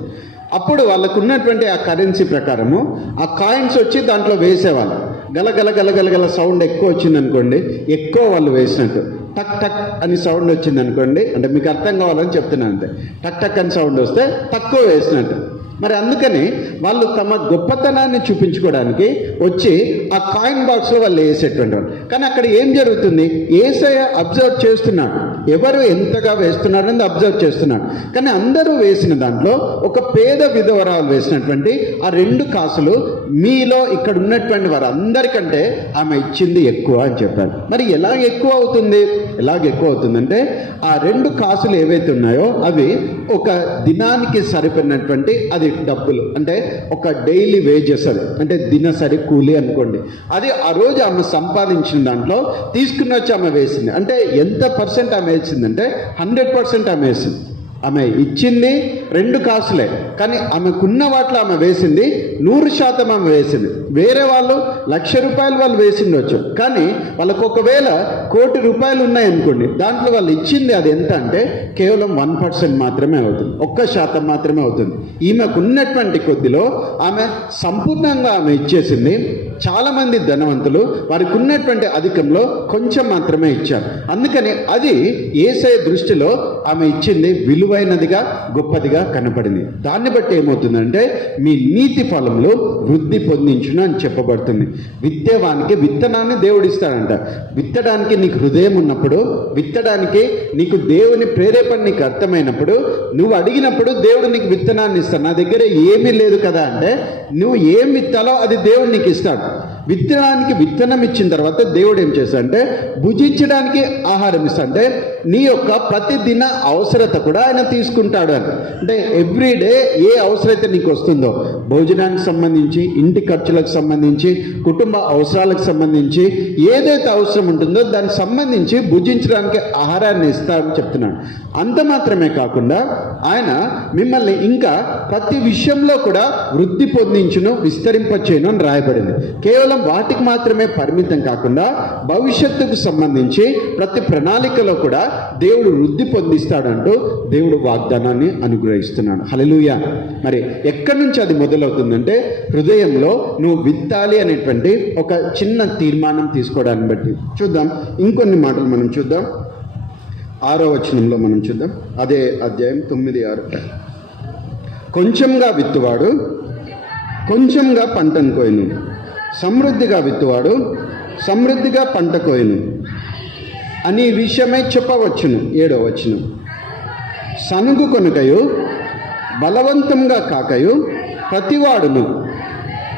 అప్పుడు వాళ్ళకు ఉన్నటువంటి ఆ కరెన్సీ ప్రకారము ఆ కాయిన్స్ వచ్చి దాంట్లో వేసేవాళ్ళు. గలగల గలగలగల సౌండ్ ఎక్కువ వచ్చింది అనుకోండి, ఎక్కువ వాళ్ళు వేసినట్టు. టక్ టక్ అని సౌండ్ వచ్చింది అనుకోండి, అంటే మీకు అర్థం కావాలని చెప్తున్నాను అంతే. టక్ టక్ అని సౌండ్ వస్తే తక్కువ వేసినట్టు. మరి అందుకని వాళ్ళు తమ గొప్పతనాన్ని చూపించుకోవడానికి వచ్చి ఆ కాయిన్ బాక్స్లో వాళ్ళు వేసేటువంటి వాళ్ళు. కానీ అక్కడ ఏం జరుగుతుంది, యేసయ్య అబ్జర్వ్ చేస్తున్నాడు, ఎవరు ఎంతగా వేస్తున్నారని అబ్జర్వ్ చేస్తున్నాడు. కానీ అందరూ వేసిన దాంట్లో ఒక పేద విధవరాలు వేసినటువంటి ఆ 2 కాసులు మీలో ఇక్కడ ఉన్నటువంటి వారు అందరికంటే ఆమె ఇచ్చింది ఎక్కువ అని చెప్పారు. మరి ఎలాగ ఎక్కువ అవుతుందంటే ఆ 2 కాసులు ఏవైతే ఉన్నాయో అవి ఒక దినానికి సరిపడినటువంటి అది డబ్బులు, అంటే ఒక డైలీ వేజెస్, అది అంటే దినసరి కూలి అనుకోండి. అది ఆ రోజు ఆమె సంపాదించిన దాంట్లో తీసుకుని వచ్చి ఆమె వేసింది. అంటే ఎంత పర్సెంట్ ఆమె వేసిందంటే 100% ఆమె వేసింది. ఆమె ఇచ్చింది 2 కాసులే, కానీ ఆమెకున్న వాటిలో ఆమె వేసింది 100% ఆమె వేసింది. వేరే వాళ్ళు ₹1,00,000 వాళ్ళు వేసిండొచ్చు, కానీ వాళ్ళకు ఒకవేళ ₹1,00,00,000 ఉన్నాయనుకోండి, దాంట్లో వాళ్ళు ఇచ్చింది అది ఎంత అంటే కేవలం 1% మాత్రమే అవుతుంది, 1% మాత్రమే అవుతుంది. ఈమెకు ఉన్నటువంటి కొద్దిలో ఆమె సంపూర్ణంగా ఆమె ఇచ్చేసింది. చాలామంది ధనవంతులు వారికి ఉన్నటువంటి అధికంలో కొంచెం మాత్రమే ఇచ్చారు. అందుకని అది యేసయ్య దృష్టిలో ఆమె ఇచ్చింది విలువైనదిగా, గొప్పదిగా కనపడింది. దాన్ని బట్టి ఏమవుతుందంటే మీ నీతి ఫలములు వృద్ధి పొందించును అని చెప్పబడుతుంది. విత్తేవానికి విత్తనాన్ని దేవుడు ఇస్తాడంట. విత్తడానికి నీకు హృదయం ఉన్నప్పుడు, విత్తడానికి నీకు దేవుని ప్రేరేపణ నీకు అర్థమైనప్పుడు, నువ్వు అడిగినప్పుడు దేవుడు నీకు విత్తనాన్ని ఇస్తాడు. నా దగ్గర ఏమీ లేదు కదా అంటే నువ్వు ఏం విత్తాలో అది దేవుడు నీకు ఇస్తాడు. విత్తనానికి విత్తనం ఇచ్చిన తర్వాత దేవుడు ఏం చేస్తాడంటే భుజించడానికి ఆహారం ఇస్తాడు. అంటే నీ యొక్క ప్రతిదిన అవసరత కూడా ఆయన తీసుకుంటాడు అని. అంటే ఎవ్రీడే ఏ అవసరత నీకు వస్తుందో, భోజనానికి సంబంధించి, ఇంటి ఖర్చులకు సంబంధించి, కుటుంబ అవసరాలకు సంబంధించి ఏదైతే అవసరం ఉంటుందో దానికి సంబంధించి భుజించడానికి ఆహారాన్ని ఇస్తాడని చెప్తున్నాడు. అంత మాత్రమే కాకుండా ఆయన మిమ్మల్ని ఇంకా ప్రతి విషయంలో కూడా వృద్ధి పొందించును, విస్తరింపచేయును అని రాయబడింది. కేవలం వాటికి మాత్రమే పరిమితం కాకుండా భవిష్యత్తుకు సంబంధించి ప్రతి ప్రణాళికలో కూడా దేవుడు వృద్ధి పొందిస్తాడంటూ దేవుడు వాగ్దానాన్ని అనుగ్రహిస్తున్నాడు. హల్లెలూయా. మరి ఎక్కడి నుంచి అది మొదలవుతుందంటే హృదయంలో నువ్వు విత్తాలి అనేటువంటి ఒక చిన్న తీర్మానం తీసుకోవడాన్ని బట్టి. చూద్దాం ఇంకొన్ని మాటలు మనం చూద్దాం. 6వ వచనంలో మనం చూద్దాం, అదే అధ్యాయం 9:6. కొంచెంగా విత్తువాడు కొంచెంగా పంటను కోయును, సమృద్ధిగా విత్తువాడు సమృద్ధిగా పంట కోయును అని విషయమై చెప్పవచ్చును. 7వ వచనం, సనుగు కొనుకయు బలవంతంగా కాకయు ప్రతివాడును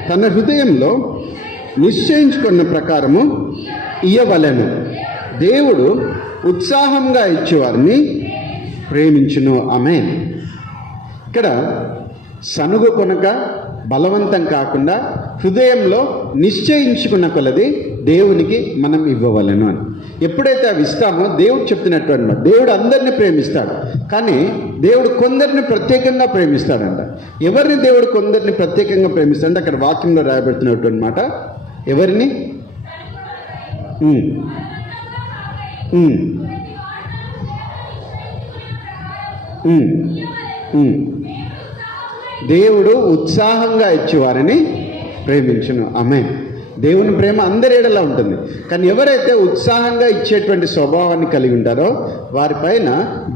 తన హృదయంలో నిశ్చయించుకున్న ప్రకారము ఇయ్యవలెను. దేవుడు ఉత్సాహంగా ఇచ్చేవారిని ప్రేమించును. ఆమేన్. ఇక్కడ సనుగు కొనక బలవంతం కాకుండా హృదయంలో నిశ్చయించుకున్న కొలది దేవునికి మనం ఇవ్వవలను అని. ఎప్పుడైతే అవి ఇస్తామో దేవుడు చెప్తున్నటువంటి, దేవుడు అందరినీ ప్రేమిస్తాడు, కానీ దేవుడు కొందరిని ప్రత్యేకంగా ప్రేమిస్తాడంట. ఎవరిని దేవుడు కొందరిని ప్రత్యేకంగా ప్రేమిస్తాడంటే అక్కడ వాక్యంలో రాయబడుతున్నటువంటి మాట, ఎవరిని? దేవుడు ఉత్సాహంగా ఇచ్చేవారిని ప్రేమించును. ఆమేన్. దేవుని ప్రేమ అందరి ఎడలా ఉంటుంది, కానీ ఎవరైతే ఉత్సాహంగా ఇచ్చేటువంటి స్వభావాన్ని కలిగి ఉంటారో వారిపైన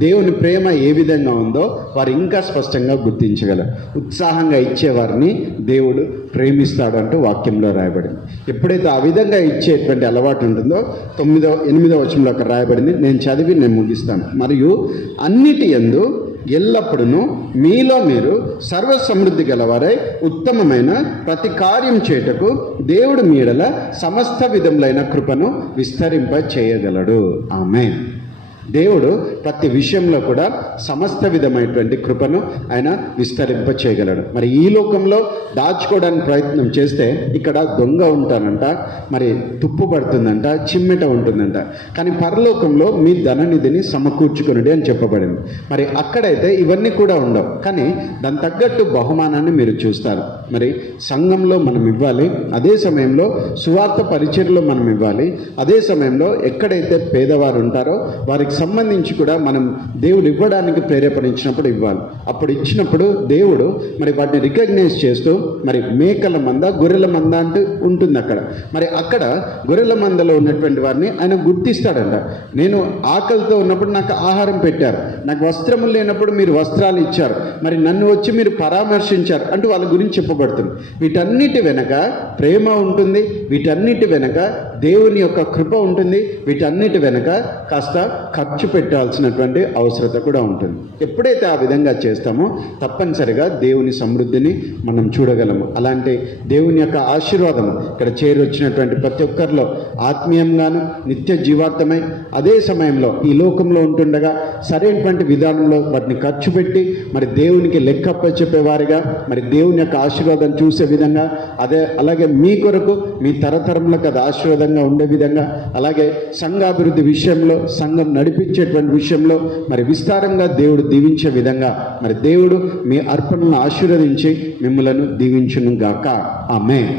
దేవుని ప్రేమ ఏ విధంగా ఉందో వారు ఇంకా స్పష్టంగా గుర్తించగలరు. ఉత్సాహంగా ఇచ్చేవారిని దేవుడు ప్రేమిస్తాడు అంటూ వాక్యంలో రాయబడింది. ఎప్పుడైతే ఆ విధంగా ఇచ్చేటువంటి అలవాటు ఉంటుందో 8వ వచనంలో అక్కడ రాయబడింది, నేను చదివి నేను ముగిస్తాను. మరియు అన్నిటి యందు ఎల్లప్పుడూ మీలో మీరు సర్వ సమృద్ధి గలవారై ఉత్తమమైన ప్రతి కార్యం చేయుటకు దేవుడు మీడల సమస్త విధములైన కృపను విస్తరింప చేయగలడు. ఆమేన్. దేవుడు ప్రతి విషయంలో కూడా సమస్త విధమైనటువంటి కృపను ఆయన విస్తరింప చేయగలడు. మరి ఈ లోకంలో దాచుకోవడానికి ప్రయత్నం చేస్తే ఇక్కడ దొంగ ఉంటానంట, మరి తుప్పు పడుతుందంట, చిమ్మెట ఉంటుందంట. కానీ పరలోకంలో మీ ధననిధిని సమకూర్చుకునుడి అని చెప్పబడింది. మరి అక్కడైతే ఇవన్నీ కూడా ఉండవు, కానీ దాని తగ్గట్టు బహుమానాన్ని మీరు చూస్తారు. మరి సంఘంలో మనం ఇవ్వాలి, అదే సమయంలో సువార్త పరిచర్యలో మనం ఇవ్వాలి, అదే సమయంలో ఎక్కడైతే పేదవారు ఉంటారో వారికి సంబంధించి కూడా మనం దేవుడు ఇవ్వడానికి ప్రేరేపణించినప్పుడు ఇవ్వాలి. అప్పుడు ఇచ్చినప్పుడు దేవుడు మరి వాటిని రికగ్నైజ్ చేస్తూ మరి మేకల మంద గొర్రెల మంద అంటూ ఉంటుంది అక్కడ. మరి అక్కడ గొర్రెల మందలో ఉన్నటువంటి వారిని ఆయన గుర్తిస్తాడంట. నేను ఆకలితో ఉన్నప్పుడు నాకు ఆహారం పెట్టారు, నాకు వస్త్రములు లేనప్పుడు మీరు వస్త్రాలు ఇచ్చారు, మరి నన్ను వచ్చి మీరు పరామర్శించారు అంటూ వాళ్ళ గురించి చెప్పబడుతుంది. వీటన్నిటి వెనక ప్రేమ ఉంటుంది, వీటన్నిటి వెనక దేవుని యొక్క కృప ఉంటుంది, వీటన్నిటి వెనక కాస్త ఖర్చు పెట్టాల్సినటువంటి అవసరత కూడా ఉంటుంది. ఎప్పుడైతే ఆ విధంగా చేస్తామో తప్పనిసరిగా దేవుని సమృద్ధిని మనం చూడగలము. అలాంటి దేవుని యొక్క ఆశీర్వాదం ఇక్కడ చేరొచ్చినటువంటి ప్రతి ఒక్కరిలో ఆత్మీయంగాను నిత్య జీవార్థమై, అదే సమయంలో ఈ లోకంలో ఉంటుండగా సరైనటువంటి విధానంలో వాటిని ఖర్చు పెట్టి మరి దేవునికి లెక్కప్ప చెప్పేవారిగా, మరి దేవుని యొక్క ఆశీర్వాదం చూసే విధంగా, అలాగే మీ కొరకు మీ తరతరములకు అది ఆశీర్వాదంగా ఉండే విధంగా, అలాగే సంఘాభివృద్ధి విషయంలో, సంఘం నడిపించేటువంటి విషయంలో మరి విస్తారంగా దేవుడు దీవించే విధంగా మరి దేవుడు మీ అర్పణలను ఆశీర్వదించి మిమ్మలను దీవించును గాక. ఆమేన్.